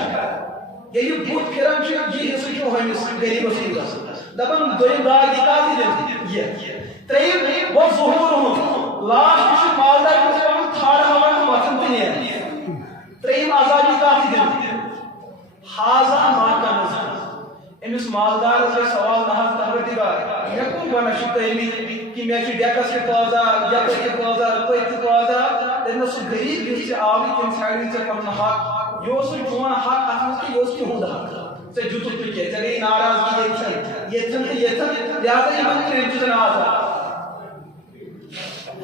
ییٚلہِ یہِ بُتھ پھِران چھُ یہِ حِصہٕ چھُ ہُمِس غریٖبس سۭتۍ گژھان دپان دوٚیِم داغ یہِ کتھ دِنہٕ یہِ ترٛیٚیِم گوٚو ظہوٗرُہُم لاسٹ چھُ مالدار أمِس پیٚوان تھر ہاوان تہٕ وۄتھان تہٕ نیران ترٛیٚیِم عذاب یہِ کتھ دِنہٕ حاضہ ما کنز أمِس مالدارس گژھِ سوال نہ حظ پروردگار مےٚ کُن گۄناہ چھُ تٲمٕتۍ کہ مےٚ چھُ ڈیکس تہِ پٲزا یپٲرۍ تہِ پٲزا تٔتۍ تہِ پٲزا دٔپۍ سُہ غریٖب یُس ژےٚ آوٕے تٔمۍ ژھانڈی ژےٚ پنُن حق یہِ اوس نہٕ چون حق اتھ منٛز کینٛہہ یہِ اوس تِہُنٛد حق ژےٚ دِتُکھ نہٕ کینٛہہ ژےٚ گٔیی ناراضگی ییٚتھٮ۪ن تہٕ ییٚتھٮ۪ن لہذا یِمن ترٛٮ۪ن چیٖزن عذاب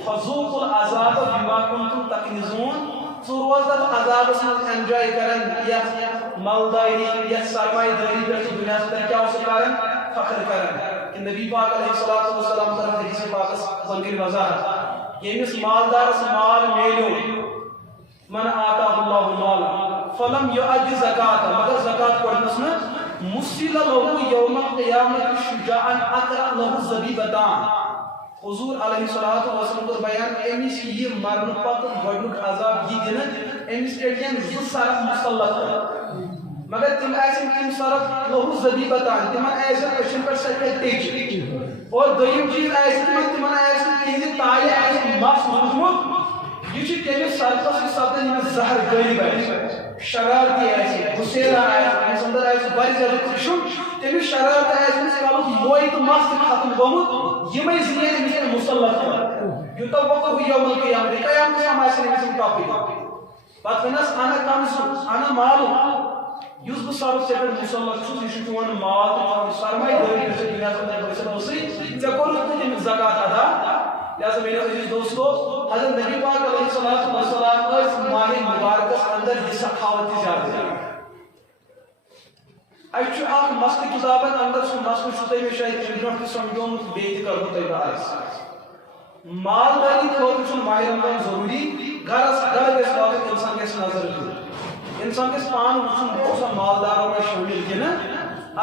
فذوقوا العذاب بما كنتم تكنزون ژٕ روز تتھ عذابس منٛز اٮ۪نجاے کران یتھ مالداری یتھ سرمایہ دٲری پٮ۪ٹھ ژٕ دُنیاہس پٮ۪ٹھ کیٛاہ اوسُکھ کران فخر کران کہ نبی پاک علیہ الصلوۃ والسلام طرف حدیث پاکس زن کٔرۍ وضاحت ییٚمِس مالدارس مال میلیو من آتاہ اللہ مال فلم یؤدِ زکات مگر زکات کوٚرنس نہٕ مُسِلَ لَہُ یوم القیامۃ شجاعًا اقرأ لَہُ ذبیبتان حضور علیہ الصلوۃ والسلام کوٚر بیان أمِس یی مرنہٕ پتہٕ گۄڈنیُک عذاب یی دِنہٕ أمِس پٮ۪ٹھ یِن زٕ سرف مُسلط مگر تِم آسن تِم سرف لہو ذبیبتان تِمن آسن أچھن پٮ۪ٹھ سفید ٹِچ اور دوٚیِم چیٖز آسہِ تِمن آسہِ تِہنٛدِ تالہِ آسہِ مس روٗدمُت یہِ چھُ تٔمِس سرفس یُس سپدان ییٚمِس زہر غٲلب آسہِ شرارتی آسہِ غُسیلا آسہِ أمِس انٛدر آسہِ واریاہ زیادٕ خۄشُک تٔمِس شرارت آسہِ أمِس کالُک موے تہٕ مس تہِ ختم گوٚمُت یِمے زٕ ییٚلہِ أمِس پٮ۪ٹھ مُسلط کران یوٗتاہ وقت یوم القیامت قیامتس تام آسن أمِس یِم ٹاپٕے پتہٕ وَنس انا کنزُ انا مالُک یُس بہٕ سرف ژےٚ پٮ۪ٹھ مُسلط چھُس یہِ چھُ چون مال تہٕ چون سرمایہ دٲری یۄس ژےٚ دُنیاہس منٛز حٲصِل اوسُے ژےٚ کوٚرُتھ نہٕ تٔمِس زکات ادا لہذا میرے عزیز دوستو حضرت نبی پاک علیہ الصلوۃ والسلام ٲسۍ ماہ مبارکس اندر یہِ سخاوت تہِ زیادٕ اَسہِ چھُ اکھ مسلہٕ کِتابن اندر سُہ مسلہٕ چھُ تۄہہِ مےٚ شاید اَمہِ برونٛٹھ تہِ سمجھومُت بیٚیہِ تہِ کرہو تۄہہِ بہٕ عرض مالداری خٲطرٕ چھُنہٕ ماہ رمضان ضروٗری گرس گرٕ گژھِ واتُن انسان گژھِ نظر دِیُن انسان گژھِ پانہٕ وٕچھُن بہٕ اوسا مالدارو منٛز شٲمِل کِنہٕ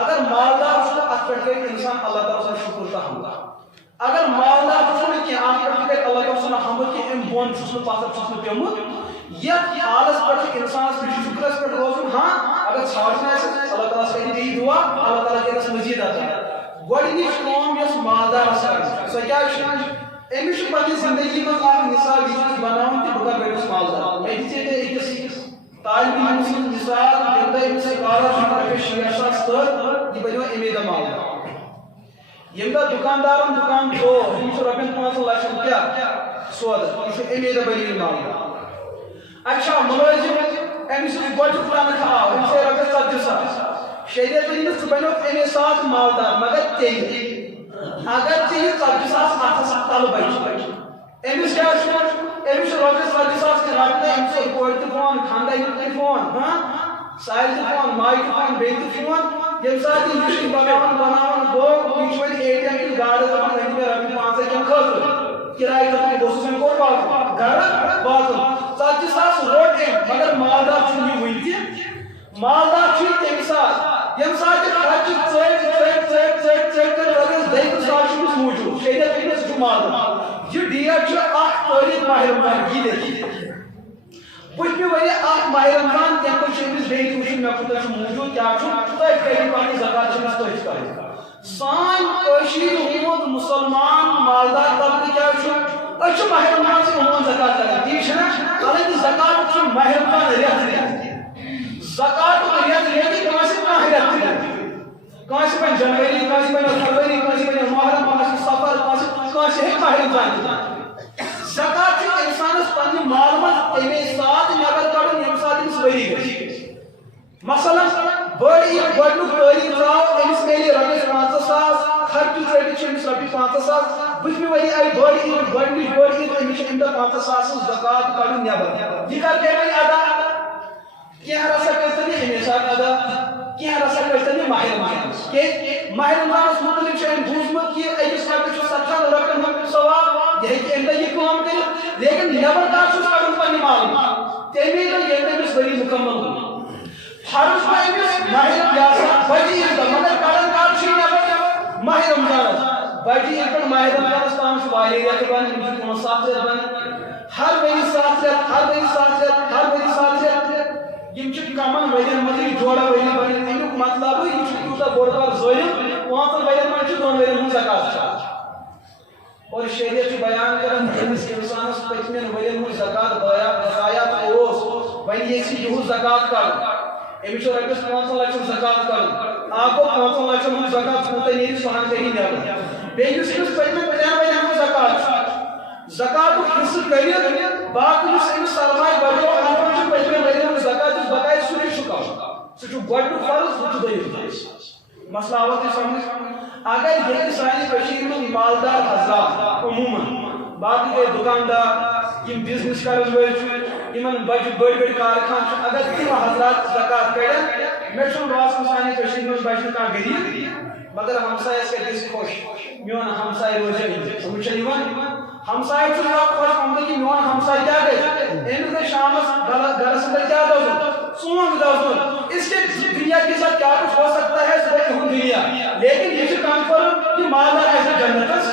اگر مالدار چھُ اتھ پٮ۪ٹھ کرِ انسان اللہ تعالیٰ سُنٛد شُکر تہٕ حمد اگر مالدار چھُنہٕ کینٛہہ اتھ پٮ۪ٹھ تہِ کرِ اللہ تعالیٰ سُنٛد حمد کہِ امہِ بۄن چھُس نہٕ پتھر چھُس نہٕ پیوٚمُت یتھ حالس پٮ۪ٹھ چھُ انسانس پٮ۪ٹھ شُکرس پٮ۪ٹھ روزُن ہاں اگر ژھانٛڈُن آسہِ اللہ تعالیٰ ہس کرِ بیٚیہِ دُعا اللہ تعالیٰ کٔرِس مزیٖد عطا گۄڈنِچ کٲم یۄس مالدارس کرِ سۄ کیٛاہ چھِ أمِس چھُ پننہِ زندگی منٛز اکھ مثال یِژھ بناوُن کہِ بہٕ کر بٔنِس مالدار مےٚ دِژے ژےٚ أکِس طالبہِ علمہٕ سٕنٛز مثال ییٚمہِ دۄہ أمِس کالس چھُ رۄپیس 60,000 تہٕ یہِ بنیو اَمے دۄہ مالدار ییٚمہِ دۄہ دُکاندارن دُکان ترٛوو أمِس چھُ رۄپین 5 لچھن کیٛاہ سودٕ یہِ چھُ اَمے دۄہ بنیو مالدار اچھا مُلٲزِم أمِس یُس گۄڈنیُک تنخواہ آو أمِس آیہِ رۄپیس 40,000 شریعت ووٚن أمِس ژٕ بنیوکھ اَمے ساتہٕ مالدار مگر تیٚلہِ اگر ژےٚ یہِ 40,000 اَتھس تل بچہِ أمِس کیٛاہ چھُ أمِس چھُ رۄپیس 40,000 تہِ رٹنٕے أمِس اوس کورِ تہِ فون خانٛدارنہِ تہِ فون سارِ تہِ فون ماجہِ تہِ فون بیٚیہِ تہِ فون ییٚمہِ ساتہٕ یہِ لِسٹ بناوان گوٚو یہِ چھُ وۄنۍ اے ٹی ایم کِس گاڑِ دپان أنۍ مےٚ رۄپیہِ 5 کَمہِ خٲطرٕ کِراے خٲطرٕ بہٕ اوسُس وۄنۍ کوٚت واتُن گرٕ واتُن 40,000 روٚٹ أمۍ مگر مالدار چھُنہٕ یہِ وٕنہِ تہِ مالدار چھُ یہِ تَمہِ ساتہٕ ییٚمہِ ساتہٕ یہِ خرچہِ ژٔٹۍ کٔر رۄپیس 2,000 چھُ أمِس موٗجوٗد شریعت ووٚن أمِس چھُ مالدار یہِ ڈیٹ چھُ 1 تٲریٖخ ماہ رمضان یہِ لیکھِتھ پٔتمہِ ؤرۍ یہِ 1 ماہ رمضان تَمہِ پتہٕ چھُ أمِس بیٚیہِ تہِ وٕچھُن مےٚ کوٗتاہ چھُ موٗجوٗد کیٛاہ چھُ تٔتھۍ کٔرِو پنٕنۍ زکات چھِ أمِس تٔتھۍ کرٕنۍ سٲنۍ کٲشِر ہُنٛد مُسلمان مالدار طبقہٕ کیٛاہ چھُ أسۍ چھِ ماہ رمضانسٕے ہُمن زکات کران تی چھُنہ حالانکہِ زکات چھُ ماہ رمضان رٮ۪تھ زکاتُک رٮ۪تھ رٮ۪تھ کٲنٛسہِ کانٛہہ رٮ۪تھ تہِ کٲنٛسہِ بنہِ جنؤری کٲنٛسہِ بنہِ فروری کٲنٛسہِ بنہِ محرم کٲنٛسہِ صفر کٲنٛسہِ ہیٚکہِ ماہ رمضان تہِ زکات چھُ اِنسانس پننہِ مالہٕ منٛز تَمے ساتہٕ نٮ۪بر کڑُن ییٚمہِ ساتہٕ أمِس ؤری گژھِ مثلاً بٔڑ عیٖد گۄڈنیُک تٲریٖخ ژاو أمِس میلہِ رۄپیس 50,000 خرچ ٹرٹس امس رۄپیہِ 5,000 بٔتمہِ ؤری آیہِ بٔڑ عیٖد گۄڈنِچ بٔڑ عیٖد أمِس چھِ اَمہِ دۄہ 5,000 زکات کڑُن نٮ۪بر یہِ کر کرِ وۄنۍ ادا کینٛہہ رسا کٔرتن یہِ اَمے ساتہٕ ادا کینٛہہ رسا کٔرتن یہِ ماہِ رمضانس کیٛازِ ماہِ رمضانس مُتعلق چھُ أمۍ بوٗزمُت کہِ أکِس رۄپیہِ چھُ 70 رۄپین ہُنٛد ثواب یہِ ہیٚکہِ اَمہِ دۄہ یہِ کٲم کٔرِتھ لیکن نٮ۪بر کر چھُس کڑُن پننہِ مالہٕ تَمے دۄہ ییٚلہِ أمِس ؤری مُکمل گوٚو فرض گوٚو أمِس ماہِ بجہِ عیٖذ دۄہ مگر کڑان کر چھُ نٮ۪بر ماہِ رمضانس بجہِ عیٖذ پٮ۪ٹھ ماہِ رمضانس تام چھُ واریاہ رٮ۪تھ بنان یِم چھِ 7 رٮ۪تھ بنان ہر ؤری 7 رٮ۪تھ ہر ؤری 7 رٮ۪تھ ہر ؤری 7 رٮ۪تھ یِم چھِ کمن ؤرین منٛز یہِ جوڑا ؤری بنان امیُک مطلب یہِ چھُ تیوٗتاہ بوٚڑ بار ظٲلِم 5 ؤرین منٛز چھُ 2 ؤرین ہُنٛد زکات اور شریعت چھُ بیان کران أمِس اِنسانس پٔتمٮ۪ن ؤرین ہُنٛد زکات ضایعات اوس وۄنۍ ییٚژھِ یِہُس زکات کڑُن أمِس چھُ رۄپیس 5 لچھن زکات کڑُن اکھ گوٚو 5 لچھن ہُنٛد زکات کوٗتاہ نیرِ سُہ ہن کری نٮ۪بر بیٚیہِ یُس أمِس پٔتمٮ۪ن 3 ؤرین ہُنٛد زکات چھُ زکاتُک حصہٕ کٔرِتھ باقٕے یُس أمِس سرمایہِ بچو اتھ منٛز چھُ پٔتمٮ۪ن ؤرین ہُنٛد زکات یُس بقایا سُے چھُ کڑُن سُہ چھُ گۄڈنیُک فرض ہُہ چھُ دوٚیِم فرض مسلہٕ آوا تۄہہِ سمجھ اگر ییٚتہِ سانہِ کٔشیٖرِ منٛز مالدار حضرات عموٗمن باقٕے گٔے دُکاندار یِم بِزنِس کرن وٲلۍ چھِ یِمن بٔڑۍ بٔڑۍ کارخان چھِ اگر تِم حضرات زکات کڑن مےٚ چھُنہٕ باسان سانہِ کٔشیٖرِ منٛز بچہِ نہٕ کانٛہہ غریٖب مگر ہمسایس کرِ گژھِ خۄش میون ہمساے روزِ سمجھ چھا یِوان ہمساے چھُ یِوان خۄش آمدٕ کہِ میون ہمساے کیٛاہ گژھِ أمِس گژھِ شامس گرس انٛدر کیٛاہ دزُن ژونٛٹھ دزُن اس کے دنیا کے ساتھ کیا کچھ ہو سکتا ہے وہ یہود دنیا لیکن یہ چھُ کنفرم کہ مالدار آسہِ جنتس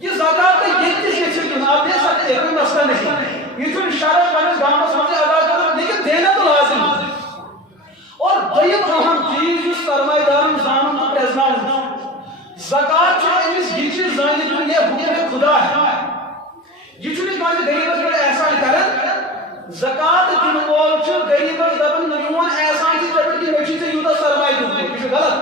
یہ زکات یہ تہِ گژھِ دیُن آپ دے سکتے ہیں کوئی مسئلہ نہیں یہ چھُنہٕ شرط پننِس گامس منٛز ادا کرُن لیکن دینا تو لازم اور دوٚیِم اہم چیٖز یُس سرمایہ دارن زانُن تہٕ پرٛزناوُن چھُ زکات چھُ أمِس یہِ چیٖز زٲنِتھ دیُن یہ حکم خدا ہے یہ چھُنہٕ کٲنٛسہِ غریٖبس پٮ۪ٹھ احسان کران زکات دِنہٕ وول چھُ غریٖبس دپان میون احسان چھُ ژےٚ پٮ۪ٹھ کہِ مےٚ چھُے ژےٚ یوٗتاہ سرمایہِ دیُتمُت یہِ چھُ غلط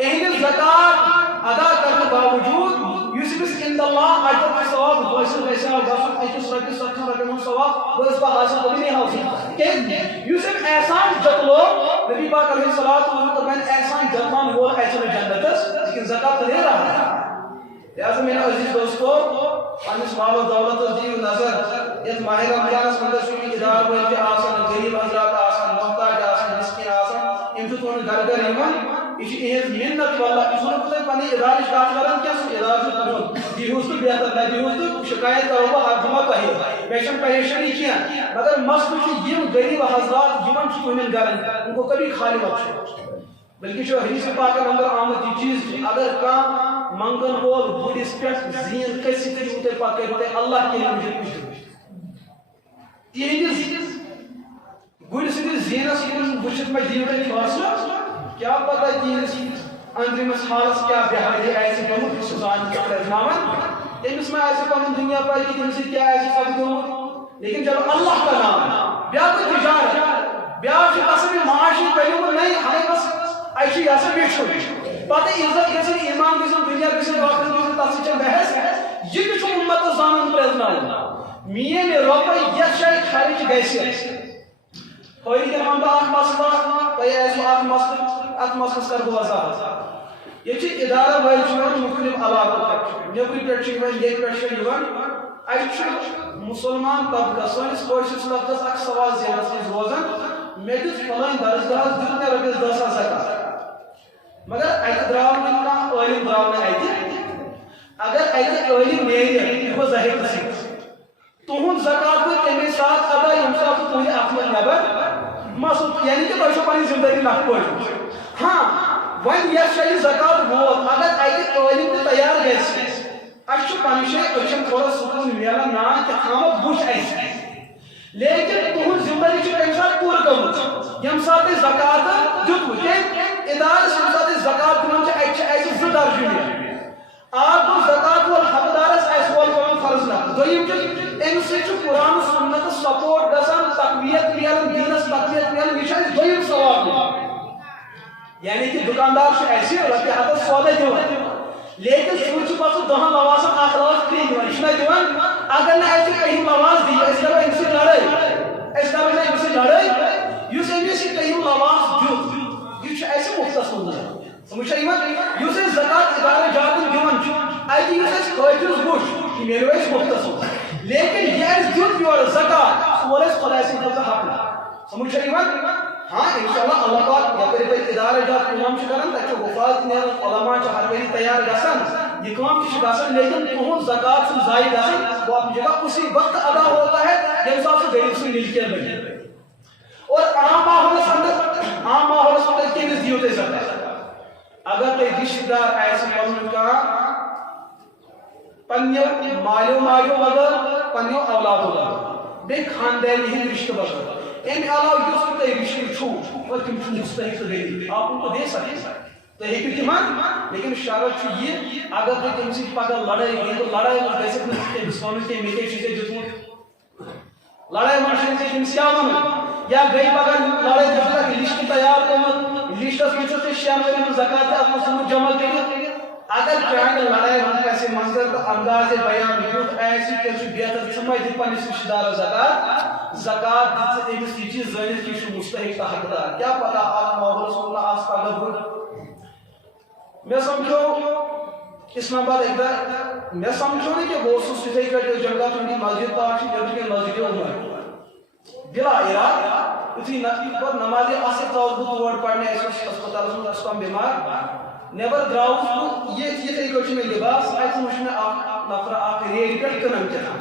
اہنٛدِ زکات ادا کرنہٕ باوجوٗد یُس أمِس اِنٛدَ اللہ اجر تہٕ ثواب حٲصِل گژھِ ہا گژھُن أکِس رۄپیہِ 70 رۄپین ہُنٛد ثواب بہٕ ٲسٕس بہٕ حٲصِل کرٕنۍ یہِ حٲصِل کیٛازِ یُس أمۍ احسان جتلو نبی پاک علیہ الصلوۃ والسلام فرمایا احسان جتلانے وول اژِ نہٕ جنتس لیکن زکات لے رہا ہے لہٰذا میرے عزیز دوستو پننس مال و دولتس دِیِو نظر یتھ ماہِ رمضانس منٛز چھُ ادارٕ وٲلۍ تہِ آسان غریٖب حضرات آسان محتاج آسان مسکیٖن آسان یِم چھِ تُہُنٛد گرٕ گرٕ یِوان یہ اہز محنت واللہ یہ تُہۍ پنٕنۍ ادارٕچ کتھ کران کینٛہہ سُہ ادارٕ چھُ تُہُنٛد دیٖہوٗس تہٕ بہتر نہ دیٖہوٗس تہٕ شکایت کرو بہٕ حق دِمو تۄہہِ مےٚ چھنہٕ پریشٲنی کینٛہہ مگر مسلہٕ چھُ یِم غریٖب حضرات یِمن چھُ تُہنٛدٮ۪ن گرن ان کو کبھی خالی مت چھُ بلکہ چھُ حدیث پاکن اندر آمُت یہِ چیٖز اگر کانٛہہ منگن وول گُرِس پٮ۪ٹھ زیٖن کھٔسِتھ یِیِو تُہۍ پتہٕ کٔرِو تُہۍ اللہ کہِ موٗجوٗب تِہنٛدِس گُرۍ سٕنٛدِس زیٖنس کُن وٕچھِتھ مےٚ دِیِو تُہۍ فٲصلہٕ کیا پتہ تِہنٛدِس أنٛدرِمِس حالس کیٛاہ بےحٲلی آسہِ گٔمٕژ یُس سُہ زانہِ تہٕ پرٛزناوان تٔمِس ما آسہِ پنُن دُنیا پاے کہِ تٔمِس سۭتۍ کیٛاہ آسہِ سپدیومُت لیکن جب اللہ کا نام بیٛاکھ گوٚو تجارت بیٛاکھ چھُ گژھان یہِ معاشی بنیومُت نہیں ہمیں بس اَسہِ چھُ یہِ ہسا ویچھُن پتہٕ عزت گژھن ایمان گژھن دُنیا گژھن ٲخرت گژھن تتھ سۭتۍ چھِ بحث یہِ تہِ چھُ اُمتس زانُن پرٛزناوُن میٲنۍ رۄپے یتھ جایہِ خرٕچ گژھِ فٲیدٕ دِمہٕ بہٕ اکھ مسلہٕ تۄہہِ آسِوٕ اکھ مسلہٕ اتھ مسلس کرٕ بہٕ وضاحت ییٚتہِ چھِ ادارٕ وٲلۍ چھِ یِوان مُختلف علاقو پٮ۪ٹھ نیٚبرٕ پٮ۪ٹھ چھِ یِوان ییٚتہِ پٮ۪ٹھ چھِ یِوان اَتہِ چھُ مُسلمان طبقہٕ سٲنِس کٲشرِس لفظس اکھ سوال ذہنس منٛز روزان مےٚ دیُت فلٲنۍ درسگاہس دیُت مےٚ رۄپیس 10,000 زکات مگر اتہِ درٛاو نہٕ کانٛہہ عٲلِم درٛاو نہٕ اتہِ اگر اتہِ عٲلِم نیرِ یہِ گوٚو ظٲہِر قٕسمت تُہُنٛد زکات گوٚو تمے ساتہٕ ادا ییٚمہِ ساتہٕ تُہنٛدِ اتھٕ منٛز نٮ۪بر مسل یعنی کہ تۄہہِ چھو پنٕنۍ زندگی نکھٕ پٲٹھۍ ہاں وۄنۍ یتھ جایہِ زکات ووت اگر اتہِ عٲلِم تہِ تیار گژھِ اَسہِ چھُ پننہِ جایہِ أچھن تھوڑا سکوٗن میلان نا کہِ تھامکھ وٕچھ اَسہِ لیکن تُہنٛز زندگی چھِ تمہِ ساتہٕ پوٗرٕ گٔمٕژ ییٚمہِ ساتہٕ تۄہہِ زکات دیُتوٕ کیٛازِ ادارس ییٚمہِ ساتہٕ أسۍ زکات دِوان چھِ اَتہِ چھِ اَسہِ 2 درجہٕ نیران اکھ گوٚو زکات وول حقدارس آسہِ وول پیٚوان فرض نفل دوٚیِم چھُ اَمہِ سۭتۍ چھُ قرآن سُنتس سپورٹ گژھان تقویت میلان دیٖنس تقویت میلان یہِ چھُ اَسہِ دوٚیِم ثواب مِلان یعنی کہ دُکاندار چھُ اَسہِ رۄپیہِ ہتس سودہ دِوان لیکن سُہ چھُ پتہٕ 10 لوازن 1 لواز فری دِوان یہِ چھُنہ دِوان اگر نہٕ اَسہِ کٔہِم لواز دِیہِ أسۍ کرو أمِس سۭتۍ لڑٲے أسۍ کرو نہٕ أمِس سۭتۍ لڑٲے یُس أمِس یہِ کٔہِم لواز دیُت یہِ چھُ اَسہِ مُفتس منٛز سمجھ یس زکات ادارہ جات دان اتہ قٲفِل وُچھ یہ ملو اس مختصر لیکن یہ دیت یور زکات سہ وول خدا سٕنٛدِ خٲطرٕ حق سمجھ ہاں انشاءاللہ اللہ پاک یپٲرۍ یپٲرۍ ادارہ جات کٲم چھِ کران تتہِ چھُ وفاظ نیران علما چھِ ہر ؤری تیار گژھان یہ کام تہِ چھِ گژھان لیکن تُہُنٛد زکات چھُنہٕ ضایع گژھان وہ اپنی جگہ اسی وقت ادا ہوتا ہے ییٚمہِ ساتہٕ سُہ غریب سُنٛد ملکیت بنہِ اور عام ماحولس اندر کٔمِس دِیِو تُہۍ زکات اگر تۄہہِ رشتہٕ دار آسہِ پنُن کانٛہہ پننیو مالیو ماجو بغٲر پننیو اولادو بغٲر بیٚیہِ خاندانی ہٕنٛدۍ رشتہٕ بغٲر امہِ علاوٕ یُس تہِ تۄہہِ رشتہٕ چھُو اور تِم چھِ مستحق تہٕ غریب آپ ان کو دے سکتے تُہۍ ہیٚکِو تِمن لیکن شرط چھُ یہِ اگر تُہۍ تٔمِس سۭتۍ پگاہ لڑٲے گٔیو لڑٲے منٛز گژھِکھ نہٕ تٔمِس وَنُن کینٛہہ مےٚ کیٛاہ چھُے ژےٚ دیُتمُت لڑٲے منٛز چھُنہٕ ژےٚ تٔمِس کیٛاہ وَنُن یا گٔے پگاہ لڑٲے تٔمِس چھُ لِسٹ تیار کوٚرمُت لِسٹس منٛز چھُ ژےٚ 6 ؤرین ہُنٛد زکات تہِ اتھ منٛز تھوٚمُت جمع کٔرِتھ اگر چانہِ لڑٲے ہُنٛد پسِ منظر تہٕ اندازِ بیان یُتھ آسہِ تیٚلہِ چھُ بہتر ژٕ مہ دِ پننِس رشتہٕ دارس زکات دِ ژٕ أمِس یہِ چیٖز زٲنِتھ کہِ یہِ چھُ مستحق تہٕ حقدار کیٛاہ پتہ اتھ ماحولس منٛز ما آسہِ پگاہ بُرٕ مےٚ سمکھیو اسلام آباد اکہِ دۄہ مےٚ سمکھیو نہٕ کینٛہہ بہٕ اوسُس یِتھٕے کٲٹھۍ جنگلات ہُنٛد مسجد پاک چھِ نیٚبرٕ کِنۍ مسجدِ عمر بلا اراد یُتھُے پتہٕ نمازِ عصر ژاوُس بہٕ تور پرنہِ اَسہِ اوس ہسپتالس منٛز اَسہِ کم بٮ۪مار نیبر درٛاوُس بہٕ یِتھٕے کٲٹھۍ چھُ مےٚ لباس اَتہِ وٕچھ مےٚ اکھ نفر اکھ ریڈِ پٮ۪ٹھ کٕنان کینٛہہ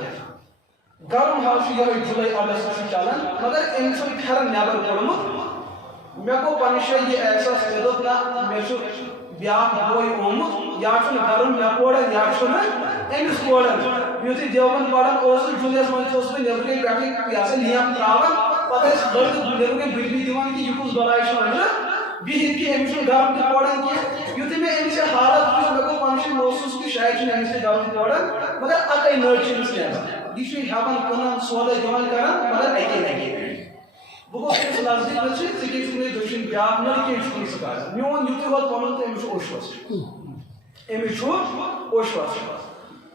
گرم حظ چھُ یِہوٚے جُلاے اگست چھُ چلان مگر أمۍ چھُنہٕ پھٮ۪رن نیبر کوٚڑمُت مےٚ گوٚو پننہِ جایہِ یہِ احساس مےٚ دوٚپ نہ مےٚ چھُ بیاکھ بوے آمُت یا چھُنہٕ گرم مےٚ کوڑن یا چھُنہٕ أمِس کوڑن یُتھُے دیوبند پران اوسُس جُلیَس منٛز اوسُس بہٕ نیبرٕ کَنۍ پٮ۪ٹھٕے یہِ ہسا لیمپ تراوان پتہٕ ٲسۍ لڑکہٕ نیبرٕ کَنۍ بٕڈبہِ دِوان کہِ یہِ کُس بلاے چھُ أنٛدرٕ بِہِتھ کہِ أمِس چھُنہٕ گرم تہِ کوڑان کینٛہہ یُتھُے مےٚ أمِس یہِ حالت وٕچھ مےٚ گوٚو پنٕنۍ جایہِ اوسُس کہِ شاید چھُنہٕ أمِس تہِ گرم کوڑان مگر اَکٕے نٔر چھِ أمِس نیران یہِ چھُ ہٮ۪وان کٕنان سودا دِوان کران مگر اَکے بہٕ گوٚوُس أمِس نزدیٖک مےٚ ژٕ کیٛاہ چھُکھ مےٚ دٔچھِنۍ بیٛاکھ نٔر کیٛاہ چھُکھ نہٕ ژٕ کران میون یُتُے ہوت وَنُن تہٕ أمِس چھُ اوٚش وَسُن أمِس چھُ اوٚش وَسُن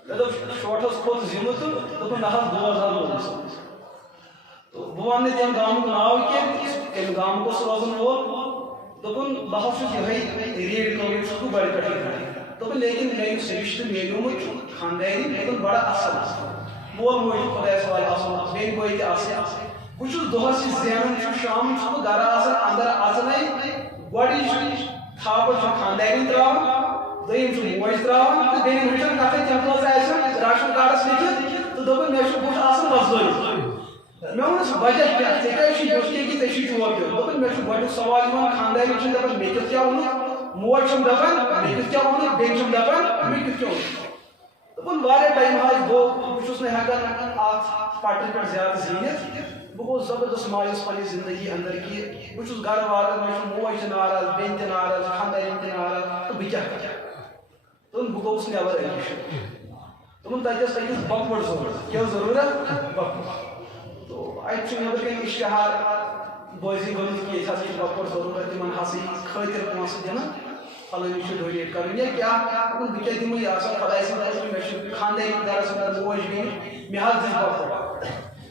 مےٚ دوٚپ شوٹھس کھوٚت زِمہٕ تہٕ دوٚپُن نہ حظ بوز حظ ووٚنُس تہٕ بہٕ وَنہٕ نہٕ تَمہِ گامُک ناو کینٛہہ کَمہِ گامُک اوس روزان وول دوٚپُن بہٕ حظ چھُس یِہوٚے ریڈ کٲم چھُس بہٕ گۄڈٕ پٮ۪ٹھٕے کران دوٚپُن لیکن مےٚ یُس رِشتہٕ میلیومُت چھُ خاندٲنی مےٚ دوٚپ بڑٕ اصٕل مول موج چھُ خۄدایَس حوالہٕ اصٕل بیٚنہِ بٲے تہِ اصٕل بہٕ چھُس دۄہس یہِ زینان چھُ شامن چھُس بہٕ گرٕ آسان اندر اژنَے گۄڈٕنِچ تھاپہٕ چھُ خاندٲنی تراوان دوٚیِم چھُ موج تراوان تہٕ بیٚنہِ ہٕنٛدٮ۪ن کتھٕ تِم کٲژ آسن راشن کارڈس لیکھِتھ تہٕ دوٚپُن مےٚ چھُ بُتھ آسان وۄزلٲیِتھ مےٚ ووٚنُس وجہ کیٛاہ ژےٚ کیٛازِ چھُے یُتھ کینٛہہ کہِ ژےٚ چھُے چور دیُن دوٚپُن مےٚ چھُ گۄڈٕنیُک سوال یِوان خاندٲنی چھِنہٕ دپان مےٚ کیُتھ کیٛاہ اوٚنُکھ موج چھِم دپان مےٚ کیُتھ کیٛاہ اوٚنُکھ بیٚنہِ چھِم دپان مےٚ کیُتھ کیٛاہ اوٚنُکھ دوٚپُن واریاہ ٹایم حظ گوٚو بہٕ چھُس نہٕ ہٮ۪کان اتھ پٹرِ پٮ۪ٹھ زیادٕ زیٖنِتھ بہٕ گوٚوُس زبردست مایوس پننہِ زندگی اندر کہِ بہٕ چھُس گرٕ واتان مےٚ چھُ موج تہِ ناراض بیٚنہِ تہِ ناراض خاندٲنی تہِ ناراض تہٕ بہٕ کیٛاہ کرٕ دوٚپُن بہٕ گوٚوُس نٮ۪بر أکِس جایہِ دوٚپُن تتہِ ٲس أکِس بۄکوَٹ ضروٗرت کیٛاہ ضروٗرت بۄکوَٹ تو اَتہِ چھُ نٮ۪برٕ کَنۍ اِشتِہار بٲزی گوٚمُت کہِ ییٚتہِ ہسا چھِ بۄکوَٹ ضروٗرت تِمن ہسا یی خٲطر پونٛسہٕ دِنہٕ فلٲنی چھُ ڈونیٹ کرُن یا کیٛاہ دوٚپُن بہٕ کیٛاہ دِمہٕ یہِ ہسا خۄداے سٕنٛدِ خٲطرٕ مےٚ چھُ خاندٲنی گرس انٛدر موج بیٚنہِ مےٚ حظ دِژ بۄکوَٹ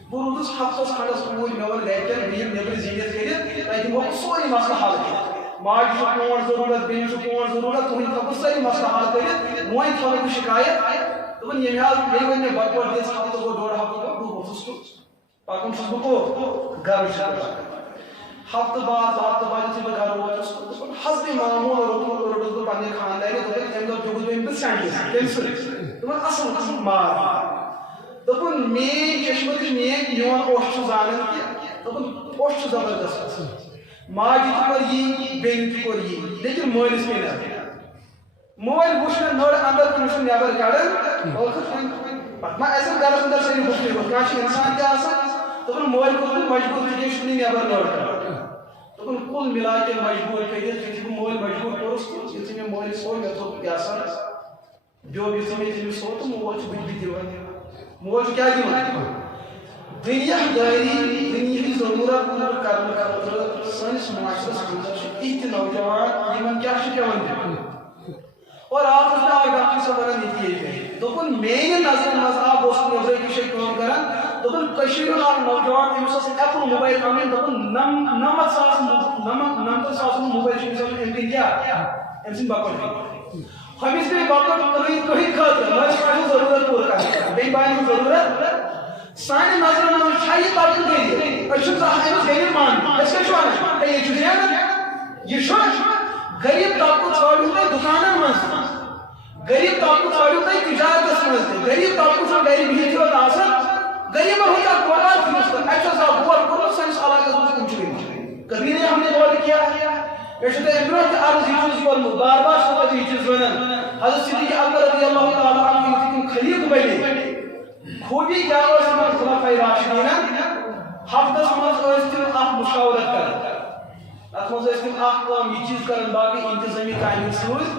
بہٕ روٗدُس ہفتس کھنٛڈس اوٗرۍ مےٚ ووٚن گرِکٮ۪ن بہٕ یِمہٕ نٮ۪برٕ زیٖنِتھ کٔرِتھ تۄہہِ دِمہو بہٕ سورُے مسلہٕ حل کٔرِتھ ماجہِ چھُ پونٛڈ ضروٗرت بیٚنہِ چھُ پونٛڈ ضروٗرت تُہُنٛد تھاوٕ بہٕ سٲری مسلہٕ حل کٔرِتھ وۄنۍ تھاوٕ بہٕ شِکایت دوٚپُن ییٚمہِ وۄنۍ مےٚ بۄکوَٹ دِژ ہفتہٕ گوٚو ڈۄڑ ہفتہٕ گوٚو بہٕ ووٚتھُس تہٕ پکان چھُس بہٕ کوٚت گرٕ چھُس بہٕ ہفتہٕ بعد یُتھُے بہٕ گرٕ ووتُس دوٚپُن حسبِ معموٗل روٚٹُس بہٕ پننہِ خاندانہِ دوٚپُن تمہِ دۄہ دِیُت مےٚ أمِس سینڈوِچ تٔمۍ سۭتۍ دوٚپُن اصٕل مار دوٚپُن میٲنۍ چشمہٕ تہٕ میون اوٚش چھُ زانان کہِ دوٚپُن اوٚش چھُ زبردست ماجہِ تہِ کوٚر یی بیٚنہِ تہِ کوٚر یی لیکن مٲلِس پیٚیہِ نظر مٲلۍ وٕچھ مےٚ نٔر اندر کُن چھُ نٮ۪بر کڑان ٲخٕر پتہٕ ما آسن گرس انٛدر سٲری ہُشنٕے یوت کانٛہہ چھُ اِنسان تہِ آسان دوٚپُن مٲلۍ کوٚرُن مجبوٗر ژٕ کیٛازِ چھُکھ نہٕ نٮ۪بر نٔر کڑان دوٚپُن کُل مِلا کے مجبوٗر کٔرِتھ یُتھُے بہٕ مٲلۍ مجبوٗر کوٚرُس تہٕ یُتھُے مےٚ مٲلِس ہوو مےٚ دوٚپ یہِ ہسا بیٚول یُتھُے مےٚ تٔمِس ہوو تہٕ مول چھُ بٕتھِ دِوان مول چھُ کیٛاہ دِوان دُنیا دٲری دُنیہٕچ ضروٗرت پوٗرٕ کرنہٕ خٲطرٕ سٲنِس معاشرس منٛز چھِ یِتھۍ نوجوان یِمن کیٛاہ چھُ پیٚوان دیُن اور راتھ اوس مےٚ اکھ ڈاکٹر صٲب ونان ییٚتی ییٚتہِ دوٚپُن میانہِ نظرن منٛز آو بہٕ اوسُس نٮ۪برٕ أکِس جایہِ کٲم کران دوٚپُن کٔشیٖرِ ہُنٛد اکھ نوجوان أمِس اوس ایپل موبایل اَنٕنۍ دوٚپُن 90,000 موبایل چھِ أمِس اَنُن اَمہِ کِنۍ کیٛاہ ام سن بکٹ ہمس گئی بکٹ کہیں خاطر مجھ ضرورت پور کر بی بائن ضرورت سانہ نظر من یہ طبقہ غریب امس غریب مان اس کیا یہ زینت یہ غریب طبقہ ژھانڈو تھی دکانن من غریب طبقہ ژھانڈو تھی تجارتس من غریب طبقہ گھر بہت یوت آسان غریب ہوتا بڑا فیس اچھا غور کرو سنس علاقہ من کم کبھی نہیں ہم نے غور کیا امبر عرض یہ چیز کورمت بار بار صبح یہ چیز ونان حضرت صدیق اکبر رضی اللہ تعالیٰ عنہ تم خلیق بنے خوبی کیا خلفاء راشدین ہفتس مز تم اخ مشاورت کر ات مز تم اخ کام یہ چیز کران باقی انتظامی کامل سوز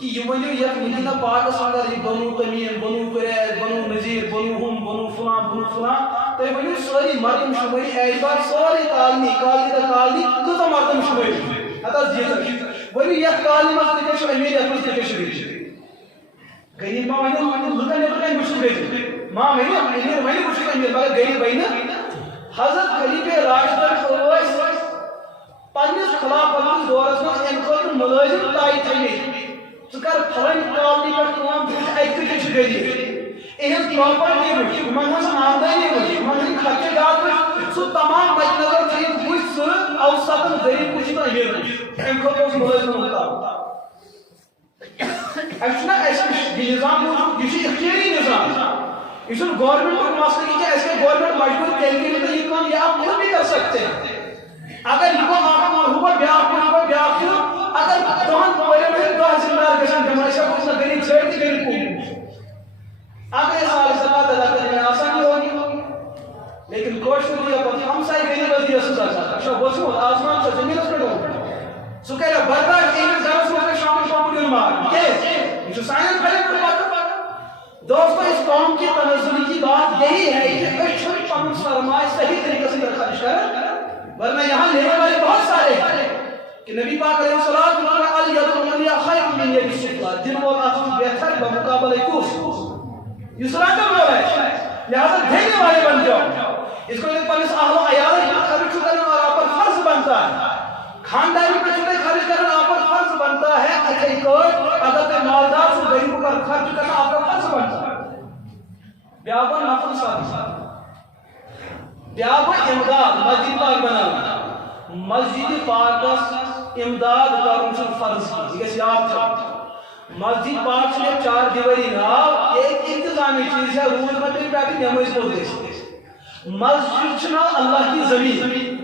کہ یہ ونیو یت مدینہ پاکس اندر یہ بنو تمیم بنو قریظ بنو نذیر بنو ہم بنو فلان تھی ونیو ساری مردم شماری اعتبار ساری کالنی کتا مردم شماری حتى زيادة ولي يحكي ما تكش أمير يحكي تكش بيج غريب ما وين لكان يبغى يمشي بيج ما وين أمير وين يمشي أمير بقى غريب وين حضرت غريب راشد خلاص پنس خلاف پنس دورس من امکان ملازم تائی تھمی ذکر فلن کالنی پر کام ایکٹیویٹی غریب اہم پراپرٹی وچ منہس آمدنی وچ منہن خرچہ دار سو تمام مد نظر تھیت وچ سو اوسطن غریب کچھ تو امیر ام خطوس ملازم ہوتا اچھنا ایسے نظام موجود یہ اختیاری نظام یہ گورنمنٹ کو مسئلہ کہ ایسے گورنمنٹ مجبور کریں گے تو یہ کام یہ آپ خود بھی کر سکتے ہیں اگر یہ کو آپ ہوا بیاق اگر تمام پورے میں دو ہزار گشن جمعیشہ کو اس نے غریب چھوڑ دی غریب کو اگر سال زکات ادا کرنے میں آسانی ہوگی لیکن کوشش کیا کہ ہم سائے غریب ازی رسول اللہ شو بوسو آسمان سے زمین اس پر ہو سو کہہ رہا برداشت ایک ذرا سو کے شامل دن مار یہ جو سائنس پہلے پر بات دوستو اس قوم کی تنزلی کی بات یہی ہے کہ اشر پن سرمایہ صحیح طریقے سے خرچ کریں ورنہ یہاں لینے والے بہت سارے ہیں کہ نبی پاک علیہ الصلوۃ والسلام الید العلیٰ خیر من ید السفلیٰ دن و آخر بہتر بمقابلہ کوس یسرا کر رہا ہے لہذا دینے والے بن جاؤ اس کو ایک پنس اہل و عیال میں خرچ کرنا اور آپ پر فرض بنتا ہے خاندانی پر چھوٹے خرچ کرنا آپ پر فرض بنتا ہے اچھا ایک اور اگر تے مالدار سے غریب پر خرچ کرنا آپ پر فرض بنتا ہے بیابن نفل صاحب بیابن امداد مسجد پاک بنانا مسجد پاکس امداد کرن چھ فرض یہ گژھِ یاد تھاوُن مسجد پاک سے چار دیواری ناو ایک انتظامی چیز ہے روز مطلب پہ نماز پڑھ گژھِ مسجد چھ ناو اللہ کی زمین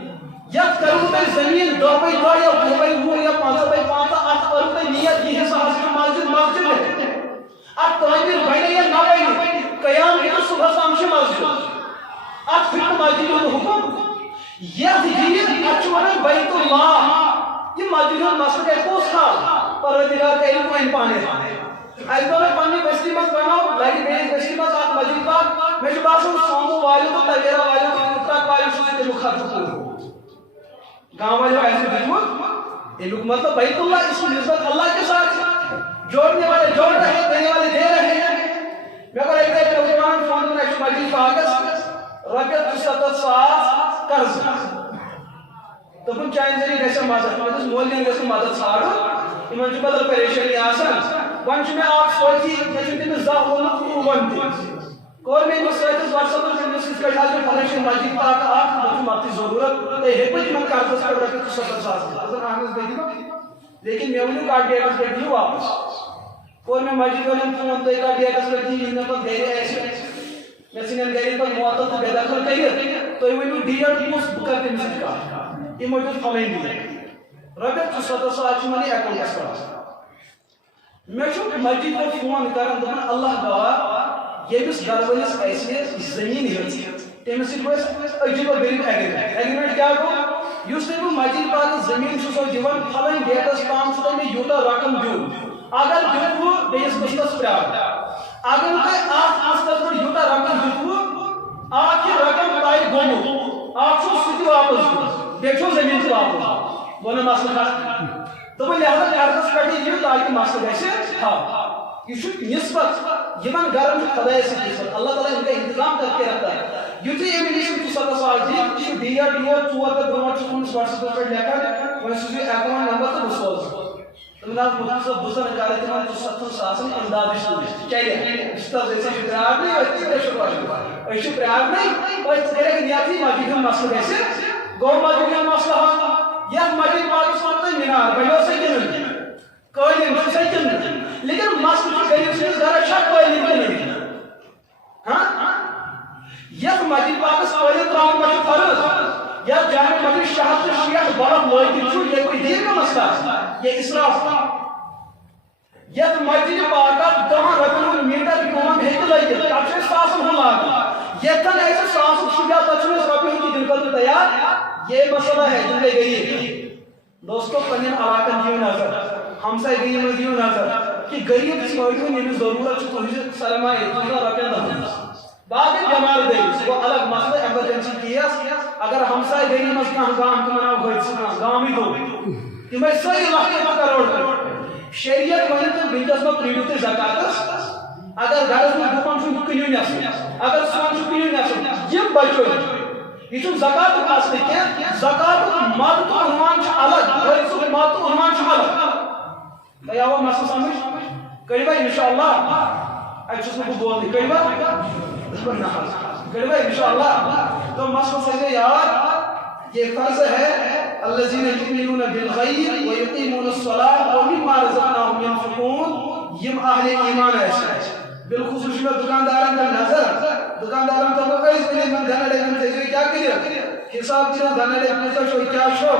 یت کرو تھی زمین دہ بائی دہ یا وُہ بائی وُہ یا 5 بائی 5 ات کرو تھی نیت یہ حساب مسجد مسجد ہے ات تعمیر بنے یا نہ بنے قیام کی صبح شام سے مسجد ات پھر مسجد حکم یہ دین اچھونا بیت اللہ یہ مسجد مسجد ہے کوس حال پروردگار کا علم ان پانے اس کو پانی بستی مت بناؤ لگی میری بستی مت آپ مسجد پاک میں جو باسو سومو والے تو تغیرہ والے تو اتراک والے سے جو خرچ کرو گاؤں والے ایسے دیکھو یہ لوگ مطلب بیت اللہ اس کی نسبت اللہ کے ساتھ جوڑنے والے جوڑ رہے ہیں دینے والے دے رہے ہیں میں اگر ایک ایک نوجوان فون میں ایک مسجد پاکس رکعت 70 ساس قرض تپن چاین ذریعہ گژھِ مدد مطلب مولین گژھِ مدد ژھانڈُن یمن چھُ بدل پریشانی آسان وۄنۍ چھُ مےٚ اکھ سوچی مےٚ چھُ تٔمِس زانٛہہ ووٚنمُت وۄنۍ تہِ کوٚر مےٚ أمِس سۭتۍ وٹس ایپس تٔمِس یِتھ کٲٹھۍ حظ چھِ فلٲنۍ جایہِ مسجد پاک اکھ مےٚ چھُ مدتٕچ ضروٗرت تُہۍ ہیٚکوٕ تِمن قرضس پٮ۪ٹھ رۄپیہِ 70 ساس دِتھ اہن حظ بہٕ دِمہٕ لیکن مےٚ ؤنِو کتھ ڈیٹس پٮ۪ٹھ دِیِو واپس کوٚر مےٚ مسجد والٮ۪ن فون تُہۍ کتھ ڈیٹس پٮ۪ٹھ دِیِو ییٚلہِ مےٚ پتہٕ گرِ آسہِ مےٚ ژھٕنن گرِکۍ پتہٕ معطل تہٕ بے دخل کٔرِتھ تُہۍ ؤنِو ڈیٹ کُس بہٕ کرٕ تٔمِس سۭتۍ کتھ یِمو دیُت فلٲنۍ ڈیٹ رۄپیہِ 70 ساس چھِ مےٚ اکاونٹس پٮ۪ٹھ مےٚ چھُ مسجد پٮ۪ٹھ فون کران دپان اللہ گواہ ییٚمِس گرٕ وٲلِس آسہِ زٔمیٖن ہیٚژ تٔمِس سۭتۍ گوٚو عجیٖب و غریٖب ایگریمنٹ کیٛاہ گوٚو یُس تۄہہِ بہٕ مسجد پاکس زٔمیٖن چھُسو دِوان فلٲنۍ ڈیٹس تام چھُ تۄہہِ مےٚ یوٗتاہ رقم دیُن اگر دیُتوٕ بیٚیِس قٕسطس پرٛار اگر نہٕ تۄہہِ اتھ قٕسطس پٮ۪ٹھ یوٗتاہ رقم دیُتوٕ اکھ چھُ رقم تۄہہِ گوٚمُت اکھ چھُ سُہ تہِ واپس دیُن بیٚیہِ چھُو زٔمیٖن تہِ واپس گوٚو نہٕ مسلہٕ کتھ دوٚپُن لہذا قرضس پٮ۪ٹھٕے یِیِو تاکہِ مسلہٕ گژھِ حل یہ چھُ نسبت یمن گرن چھُ خداے سۭتۍ نسبت اللہ تعالیٰ ان کا انتظام کر کے رکھتا ہے یُتھُے أمۍ نِش 70 ساس دِتھ یہِ چھُ ڈیٹ یور 4 دۄہ برونٛٹھ چھُ تُہٕنٛدِس وٹس ایپس پٮ۪ٹھ لیکھان وۄنۍ سوٗزِو اکاونٹ نمبر تہٕ بہٕ سوزٕ Bunlar mutlaka bu sene galetman satın sahasını imdadı işliyor. Kaya, işte dese şu prağne, ötüde şu var. Şu prağne, o tere niyati majidin maslahası. Gol majidin maslahı. Ya majid Pakistan'da minar, bayo seçin. Koyun, şu seçin. Lekin maslahı veriyorsunuz, gara şart koyun değil. Ha? Ya majid Pakistan'da travma başı farız. یا جامع مسجد شہادت شیعہ بڑا لوگ چھو یہ کوئی دیر کا مسئلہ یہ اسراف یہ مسجد پاکہ دہاں رکھن میٹر کون ہے کہ لگے تاکہ ساسن ہو لاگا یہ تن ایسے ساسن شیعہ تچنے ربی کی دل کر تیار یہ مسئلہ ہے جن میں گئی دوستو پنین علاقہ دیو نظر ہمسائے گئی میں دیو نظر کہ غریب سوئیوں نے ضرورت چھو تو سلمائے تو رکھن دہاں باقی جمال دے وہ الگ مسئلہ ایمرجنسی کیس اگر ہمسائے گئی مس کان گام کو مناو ہوئی سنا گام ہی دو کہ میں صحیح وقت میں کروڑ شریعت ونی تو بنتس میں پریڈو تے زکاتس اگر گھرس میں دکان چھو کنیو نہ اگر سون چھو کنیو نہ یہ بچو یہ چھو زکات اصل کیا زکات مال تو عنوان چھ الگ اور اس مال تو عنوان چھ الگ یا وہ مسئلہ سمجھ کریبا انشاءاللہ اچھا اس کو بول دی کریبا کریبا انشاءاللہ تو مسئلہ سے یار یہ فرض ہے الذين يؤمنون بالغیب ويقيمون الصلاة ومما رزقناهم ينفقون یم اہل ایمان ہے بالخصوص میں دکانداران کا نظر دکانداران تو کوئی نہیں من دھن لے من تے کیا کرے حساب جو دھن لے پوچھو شو کیا شو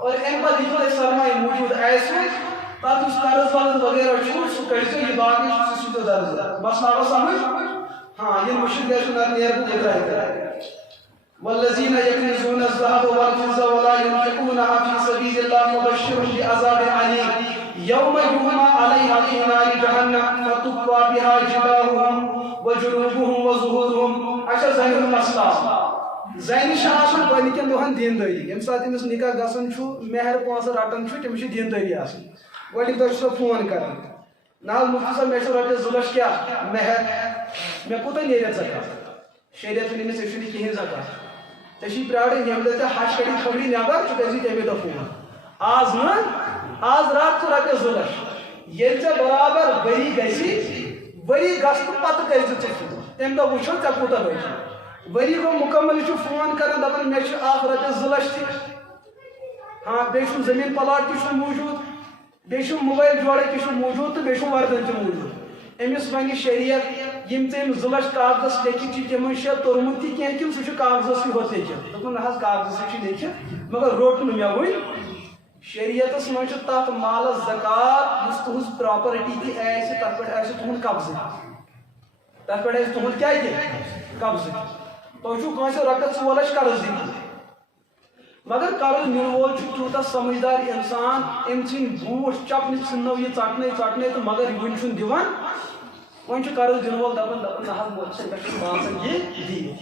اور ان پر دیکھو سرمایہ موجود ایسے تاکہ اس قرض والد وغیرہ چھوٹ سو کیسے یہ باقی سیدھا درز مسئلہ سمجھ ہاں یہ مشکل ہے سنا نیر کو دیکھ رہا ہے والذین یکنزون الذهب والفضة ولا ينفقونها في سبيل الله فبشرهم بعذاب أليم يوم يحمى عليها في نار جهنم فتكوى بها جباههم وجنوبهم وظهورهم اچھا زین المسئلہ زین شاہن گۄڈنِکٮ۪ن دۄہن دیندٲری ییٚمہِ ساتہٕ أمِس نِکاح گژھان چھُ مہر پونٛسہٕ رٹان چھُ تٔمِس چھِ دیندٲری آسان گۄڈنِکۍ دۄہ چھُ سۄ فون کران نہ حظ مفتی صٲب مےٚ چھُ رۄپیَس 2 لچھ کیٛاہ مہر مےٚ کوٗتاہ نیرِ زکات شریعت ونہِ أمِس ژےٚ چھُنہٕ کِہیٖنۍ زکات ژےٚ چھِ پرٛارٕنۍ ییٚمہِ دۄہ ژےٚ ہش کڑی خبری نٮ۪بر ژٕ کٔرۍزِ تَمے دۄہ فون آز نہٕ آز رات ژٕ رۄپیَس 2 لچھ ییٚلہِ ژےٚ برابر ؤری گژھِ ؤری گژھنہٕ پتہٕ کٔرۍزِ ژٕ فون تَمہِ دۄہ وٕچھو ژےٚ کوٗتاہ بچہِ ؤری گوٚو مُکمل یہِ چھُ فون کران دپان مےٚ چھِ اکھ رۄپیَس 2 لچھ تہِ ہاں بیٚیہِ چھُم زٔمیٖن پلاٹ تہِ چھُم موٗجوٗد بیٚیہِ چھُم موبایل جوڑے تہِ چھُم موٗجوٗد تہٕ بیٚیہِ چھُم وردن تہِ موٗجوٗد أمِس وَنہِ شریعت یِم ژےٚ أمِس 2 لچھ کاغذس لیکھِتھ چھِ تِمن چھِ توٚرمُت تہِ کینٛہہ کِنہٕ سُہ چھُ کاغذسٕے ہوت لیکھِتھ دوٚپُن نہ حظ کاغذسٕے چھُ لیکھِتھ مگر روٚٹ نہٕ مےٚ وٕنۍ شریعتس منٛز چھُ تتھ مالس زکات یُس تُہنٛز پراپرٹی تہِ آسہِ تتھ پٮ۪ٹھ آسہِ تُہُنٛد قبضہٕ تتھ پٮ۪ٹھ آسہِ تُہُنٛد کیٛاہ تہِ قبضہٕ تۄہہِ چھُو کٲنٛسہِ رۄپیَس 2 لچھ قرض دِنۍ مگر قرض نِنہٕ وول چھُ تیوٗتاہ سمجھدار انسان أمۍ ژھٕنۍ بوٗٹھ چپنہِ ژھٕننو یہِ ژٹنے تہٕ مگر وٕنہِ چھُنہٕ دِوان وۄنۍ چھُ قرض دِنہٕ وول دپان نہ حظ مول صٲب مےٚ چھُنہٕ باسان یہِ دِی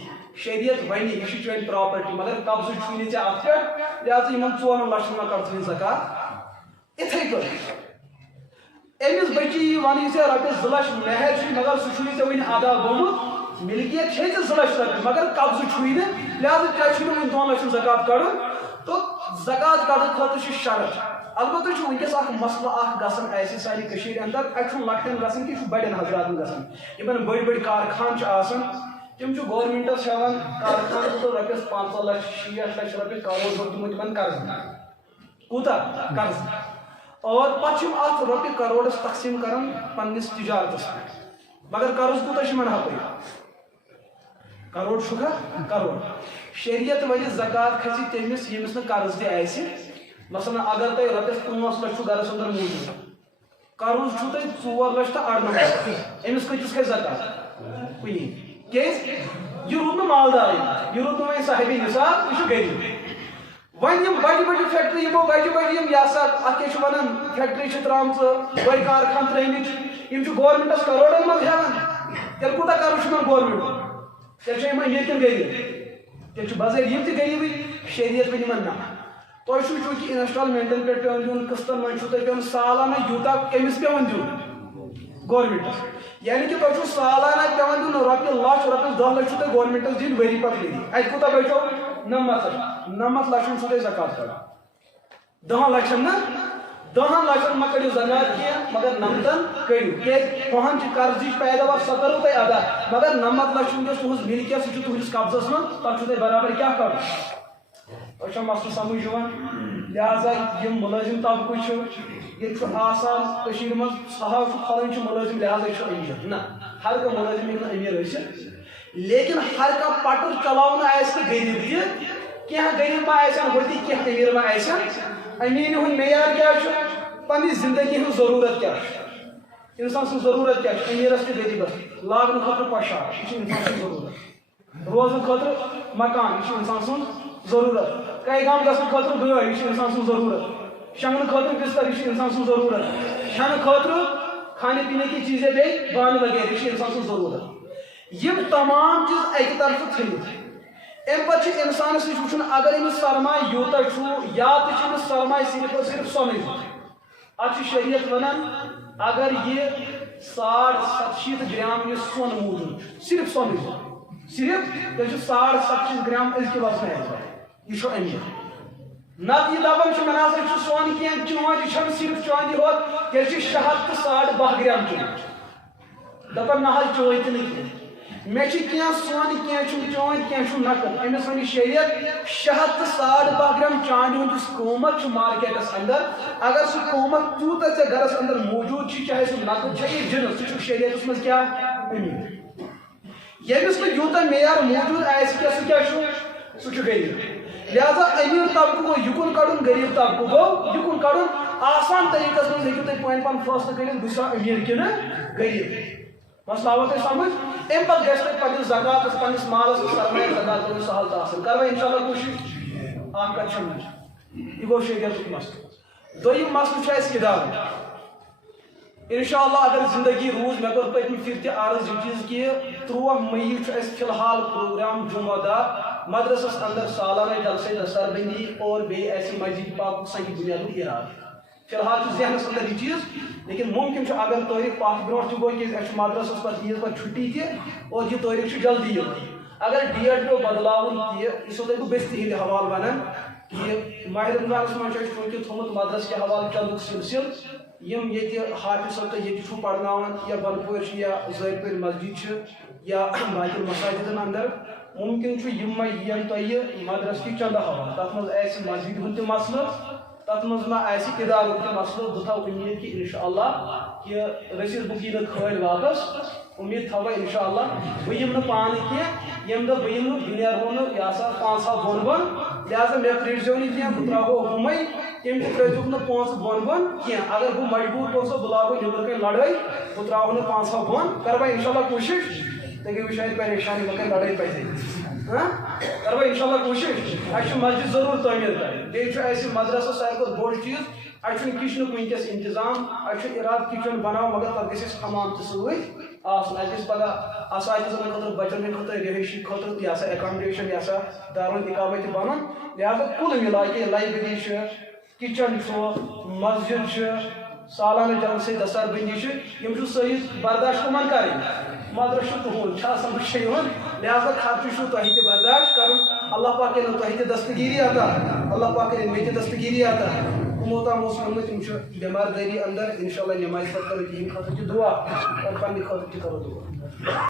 شریعت وَنہِ یہِ چھِ چٲنۍ پراپرٹی مگر قبضہٕ چھُے نہٕ ژےٚ اَتھ پٮ۪ٹھ لہذا یِمن 4 لچھن ما کر ژٕ زکات یِتھٕے پٲٹھۍ أمِس بچی یہِ وَنٕنۍ ژےٚ رۄپیَس 2 لچھ مہر چھُے مگر سُہ چھُنہٕ ژےٚ وٕنہِ ادا گوٚمُت ملکیت چھے ژےٚ 2 لچھ رۄپیہِ مگر قبضہٕ چھُے نہٕ لہذا ژےٚ چھُے نہٕ وٕنہِ 2 لچھن زکات کڑُن تو زکات کڑنہٕ خٲطرٕ چھِ شرط البتہ چھُ وٕنکیٚس اکھ مسلہٕ اکھ گژھان اَسہِ سانہِ کٔشیٖرِ اندر اَتہِ چھُنہٕ لۄکٹٮ۪ن گژھان کینٛہہ یہِ چھُ بڑٮ۪ن حضراتن گژھان یِمن بٔڑۍ بٔڑۍ کارخان چھِ آسان تِم چھِ گورمنٹس ہٮ۪وان کارخان رۄپیَس 50 لچھ 60 لچھ رۄپیہِ کروڑ دِمو تِمن قرض کوٗتاہ قرض اور پتہٕ چھِ یِم اتھ رۄپیہِ کروڑس تقسیٖم کران پننِس تجارتس پٮ۪ٹھ مگر قرض کوٗتاہ چھِ یِمن ہپٲرۍ کروڑ چھُکھا کروڑ شریعت وَنہِ زکات کھسہِ تٔمِس ییٚمِس نہٕ قرض تہِ آسہِ مثلاً اگر تۄہہِ رۄپیَس 5 لچھ چھُ گرس اندر موٗجوٗد قرض چھُو تۄہہِ 4 لچھ تہٕ 98 أمِس کۭتِس کھسہِ زکات کُنی کیازِ یہِ روٗد نہٕ مالدارٕے یہِ روٗد نہٕ وۄنۍ صاحبِ نِصاب یہِ چھُ غریٖب وۄنۍ یِم بَجہِ بَجہِ فیکٹری یِمو بَجہِ بَجہِ یِم یہِ ہسا اَتھ کیٛاہ چھِ وَنان فیکٹری چھِ ترٛامژٕ بٔڑۍ کارخان ترٛٲمٕتۍ یِم چھِ گورمنٹس کروڑن منٛز ہٮ۪وان تیٚلہِ کوٗتاہ قرض چھُ یِمن گورمنٹ تیٚلہِ چھِ یِم أمیٖر کِنہٕ غریٖب تیٚلہِ چھُ بظٲہِر یِم تہِ غریٖبٕے شریعت وَنہِ یِمن نہ تۄہہِ چھُو چوٗنٛکہِ انسٹالمنٹن پٮ۪ٹھ پیوان دیُن قٕسطن منٛز چھُو تۄہہِ پیوان سالانہٕ یوٗتاہ کٔمِس پیوان دیُن گورمنٹس یعنی کہِ تۄہہِ چھُو سالانہٕ پیوان دیُن رۄپیہِ لچھ رۄپیَس 10 لچھ چھُو تۄہہِ گورمنٹس دِنۍ ؤری پتہٕ ؤری اَتہِ کوٗتاہ بچو 99 لچھ 99 لچھن چھُو تۄہہِ زکات کڑُن 10 لچھن نہٕ 10 لچھن ما کڑو زکات کی مگر 90 کڑو کہ تہن چ قرض پیداوار سہ کرو تہ ادا مگر 90 لچھ ونکس تہذ ملکیت سہ تہندس قبضس من تک تہ برابر کیا کرو تہ مسئلہ سمجھ یوان لہذا یم ملازم طبقہ یہ آسان من صحاب پھلن ملازم لہذا امیر نا ہر کھانا ملازم ہیٚکہِ نہٕ امیر ٲسِتھ لیکن ہر کھانا پٹر چلاون آسہِ تہٕ غریب تہِ کینٛہہ غریب ما آسن ہوتی کینٛہہ امیر ما آسن امیر ہُنٛد معیار کیٛاہ چھُ پننہِ زندگی ہٕنٛز ضروٗرت کیٛاہ چھِ انسان سٕنٛز ضروٗرت کیٛاہ چھِ امیرس تہٕ غریبس لاگنہٕ خٲطرٕ پۄشاک یہِ چھِ انسان سٕنٛز ضروٗرت روزنہٕ خٲطرٕ مکان یہِ چھِ انسان سٕنٛز ضروٗرت کیگام گژھنہٕ خٲطرٕ گٲڑۍ یہِ چھِ انسان سٕنٛز ضروٗرت شۄنگنہٕ خٲطرٕ بستر یہِ چھِ انسان سٕنٛز ضروٗرت کھٮ۪نہٕ خٲطرٕ کھانے پینے کی چیزیں بیٚیہِ بانہٕ وغیرہ یہِ چھِ انسان سٕنٛز ضروٗرت یِم تمام چیٖز اکہِ طرفہٕ تھٲوِتھ امہ پتہ انسانس نش وچھن اگر امس سرمایہ یوتہ یا تو سرمایہ صرف اور صرف سونٕے اتھ شریعت ونان اگر یہ 750 گرام یہ سون موجود صرف سونٕے صرف تیل 750 گرام ازکہ وزن یہ امیر نت یہ دپان من ہسا سون کی چاندی صرف چاندی ہوت تیل 612 گرام چاندی دپان نہ چوے تہ نہیں مے کی سون کی چاند کی نقد امس ون شریعت 612 گرام چاندی ہندس قیمت مارکیٹس اندر اگر سہ قیمت تیوتہ ے گرس اندر موجود چاہے سہ نقد یہ جنس سہ شریعت مز کیا امیر یمس نہ یوتہ معیار موجود آسہ سہ غریب لہذا امیر طبقہ گو یکن کڑن غریب طبقہ گو یکن کڑن آسان طریقہ مز ہیٚکِو تُہۍ پن پن فٲصلہٕ کٔرِتھ بہٕ چھُسا امیر کنہ غریب مسئلہ آو تۄہہِ سمجھ امہ پتہٕ گژھِ تۄہہِ پننس زکاتس پننس مالس سرمایہ زکات کرُن سہل تہٕ آسان کرو انشاءاللہ کوٗشش اکھ کتھ چھم یہِ گوٚو شریعتُک مسلہٕ دوٚیِم مسلہٕ چھُ اَسہِ اِدارٕ انشاءاللہ اگر زندگی روٗز مےٚ کوٚر پٔتمہِ پھِرِ تہِ عرض یہِ چیٖز کہِ 13 مئی چھُ اَسہِ فِلحال پروگرام جمعہ دۄہ مدرسس اندر سالانہ جلسہ دستربندی اور بیٚیہِ اَسہِ مسجد پاکُک سنگہِ بُنیادُک اِرادٕ فِلحال چھُ ذہنس اندر یہِ چیٖز لیکن ممکن چھُ اگر تٲریٖخ پتھ برونٛٹھ تہِ گوٚو کیٛازِ اَسہِ چھُ مدرسس پتہٕ عیٖذ پتہٕ چھُٹی تہِ اور یہِ تٲریٖخ چھُ جلدی یِوان اگر ڈیٹ پیوٚو بدلاوُن تہِ یہِ چھُسو تۄہہِ بہٕ بٔستہِ ہِنٛدِ حوالہٕ ونان کہِ ماہِ رمضانس منٛز چھُ اَسہِ چوٗنٛکہِ تھوٚمُت مدرس کہِ حوالہٕ چندُک سلسلہٕ یِم ییٚتہِ حافظ صٲب تۄہہِ ییٚتہِ چھُو پرناوان یا بنڈپورِ چھِ یا زٲرۍ مسجد چھِ یا باقین مساجدن اندر ممکن چھُ یِم ما یِین تۄہہِ مدرس کہِ چندٕ حوالہٕ تتھ منٛز آسہِ مسجد ہُنٛد تہِ مسلہٕ تتھ منٛز ما آسہِ اِدارُک تہِ مسلہٕ بہٕ تھاوٕ اُمید کہِ انشاءاللہ کہ رسیٖد بہٕ یی نہٕ کھٲلۍ واپس اُمید تھاوٕ بہٕ انشاءاللہ بہٕ یِمہٕ نہٕ پانہٕ کینٛہہ ییٚمہِ دۄہ بہٕ یِمہٕ نہٕ بہٕ نیرہو نہٕ یہِ ہسا 5 ہَتھ بۄن بۄن لہذا مےٚ پرٛیٖرزیٚو نہٕ کینٛہہ بہٕ ترٛاوہو ہُمے تٔمۍ تہِ ترٛٲوزِہوکھ نہٕ پونٛسہٕ بۄن بۄن کینٛہہ اگر بہٕ مجبوٗر گوٚژھو بہٕ لاگو نیٚبرٕ کَنۍ لڑٲے بہٕ ترٛاوہو نہٕ 5 ہَتھ بۄن کرٕ بہٕ انشاءاللہ کوٗشش تُہۍ گٔیوٕ شاید پریشانی مگر لڑٲے پزے کرٕ بہٕ انشاءاللہ کوٗشش اَسہِ چھُ مسجد ضروٗر تعمیٖر کَرٕنۍ بیٚیہِ چھُ اَسہِ مدرسس ساروی کھۄتہٕ بوٚڑ چیٖز اَسہِ چھُنہٕ کِچنُک وٕنکیٚس انتظام اَسہِ چھُ اِرادٕ کِچن بناوُن مگر تتھ گژھِ اَسہِ حمام تہِ سۭتۍ آسُن اَسہِ گژھِ پگاہ اساتذن خٲطرٕ بچن ہٕنٛدِ خٲطرٕ رِہٲیشی خٲطرٕ یہِ ہسا ایکامڈیشن یہِ ہسا دارالِقامہ تہِ بنُن لہذا کُل مِلا کہِ لایبریری چھِ کِچن چھُ مسجد چھِ سالانہ جلسے دستربندی چھِ یِم چھُ سٲری برداشت کٕمن کَرٕنۍ مدرس چھُ تُہُنٛد چھا سمجھ یِوان لہذا خرچہٕ چھُو تۄہہِ تہِ برداشت کرُن اللہ پاک کٔرِنو تۄہہِ تہِ دستگیٖری عطا اللہ پاک کٔرِنۍ مےٚ تہِ دستگیٖری عطا یِمو تام اوس ووٚنمُت یِم چھِ بٮ۪مار دٲری اندر انشاءاللہ نٮ۪مازِ پتہٕ کرو تِہنٛدِ خٲطرٕ تہِ دُعا اور پننہِ خٲطرٕ تہِ کرو دُعا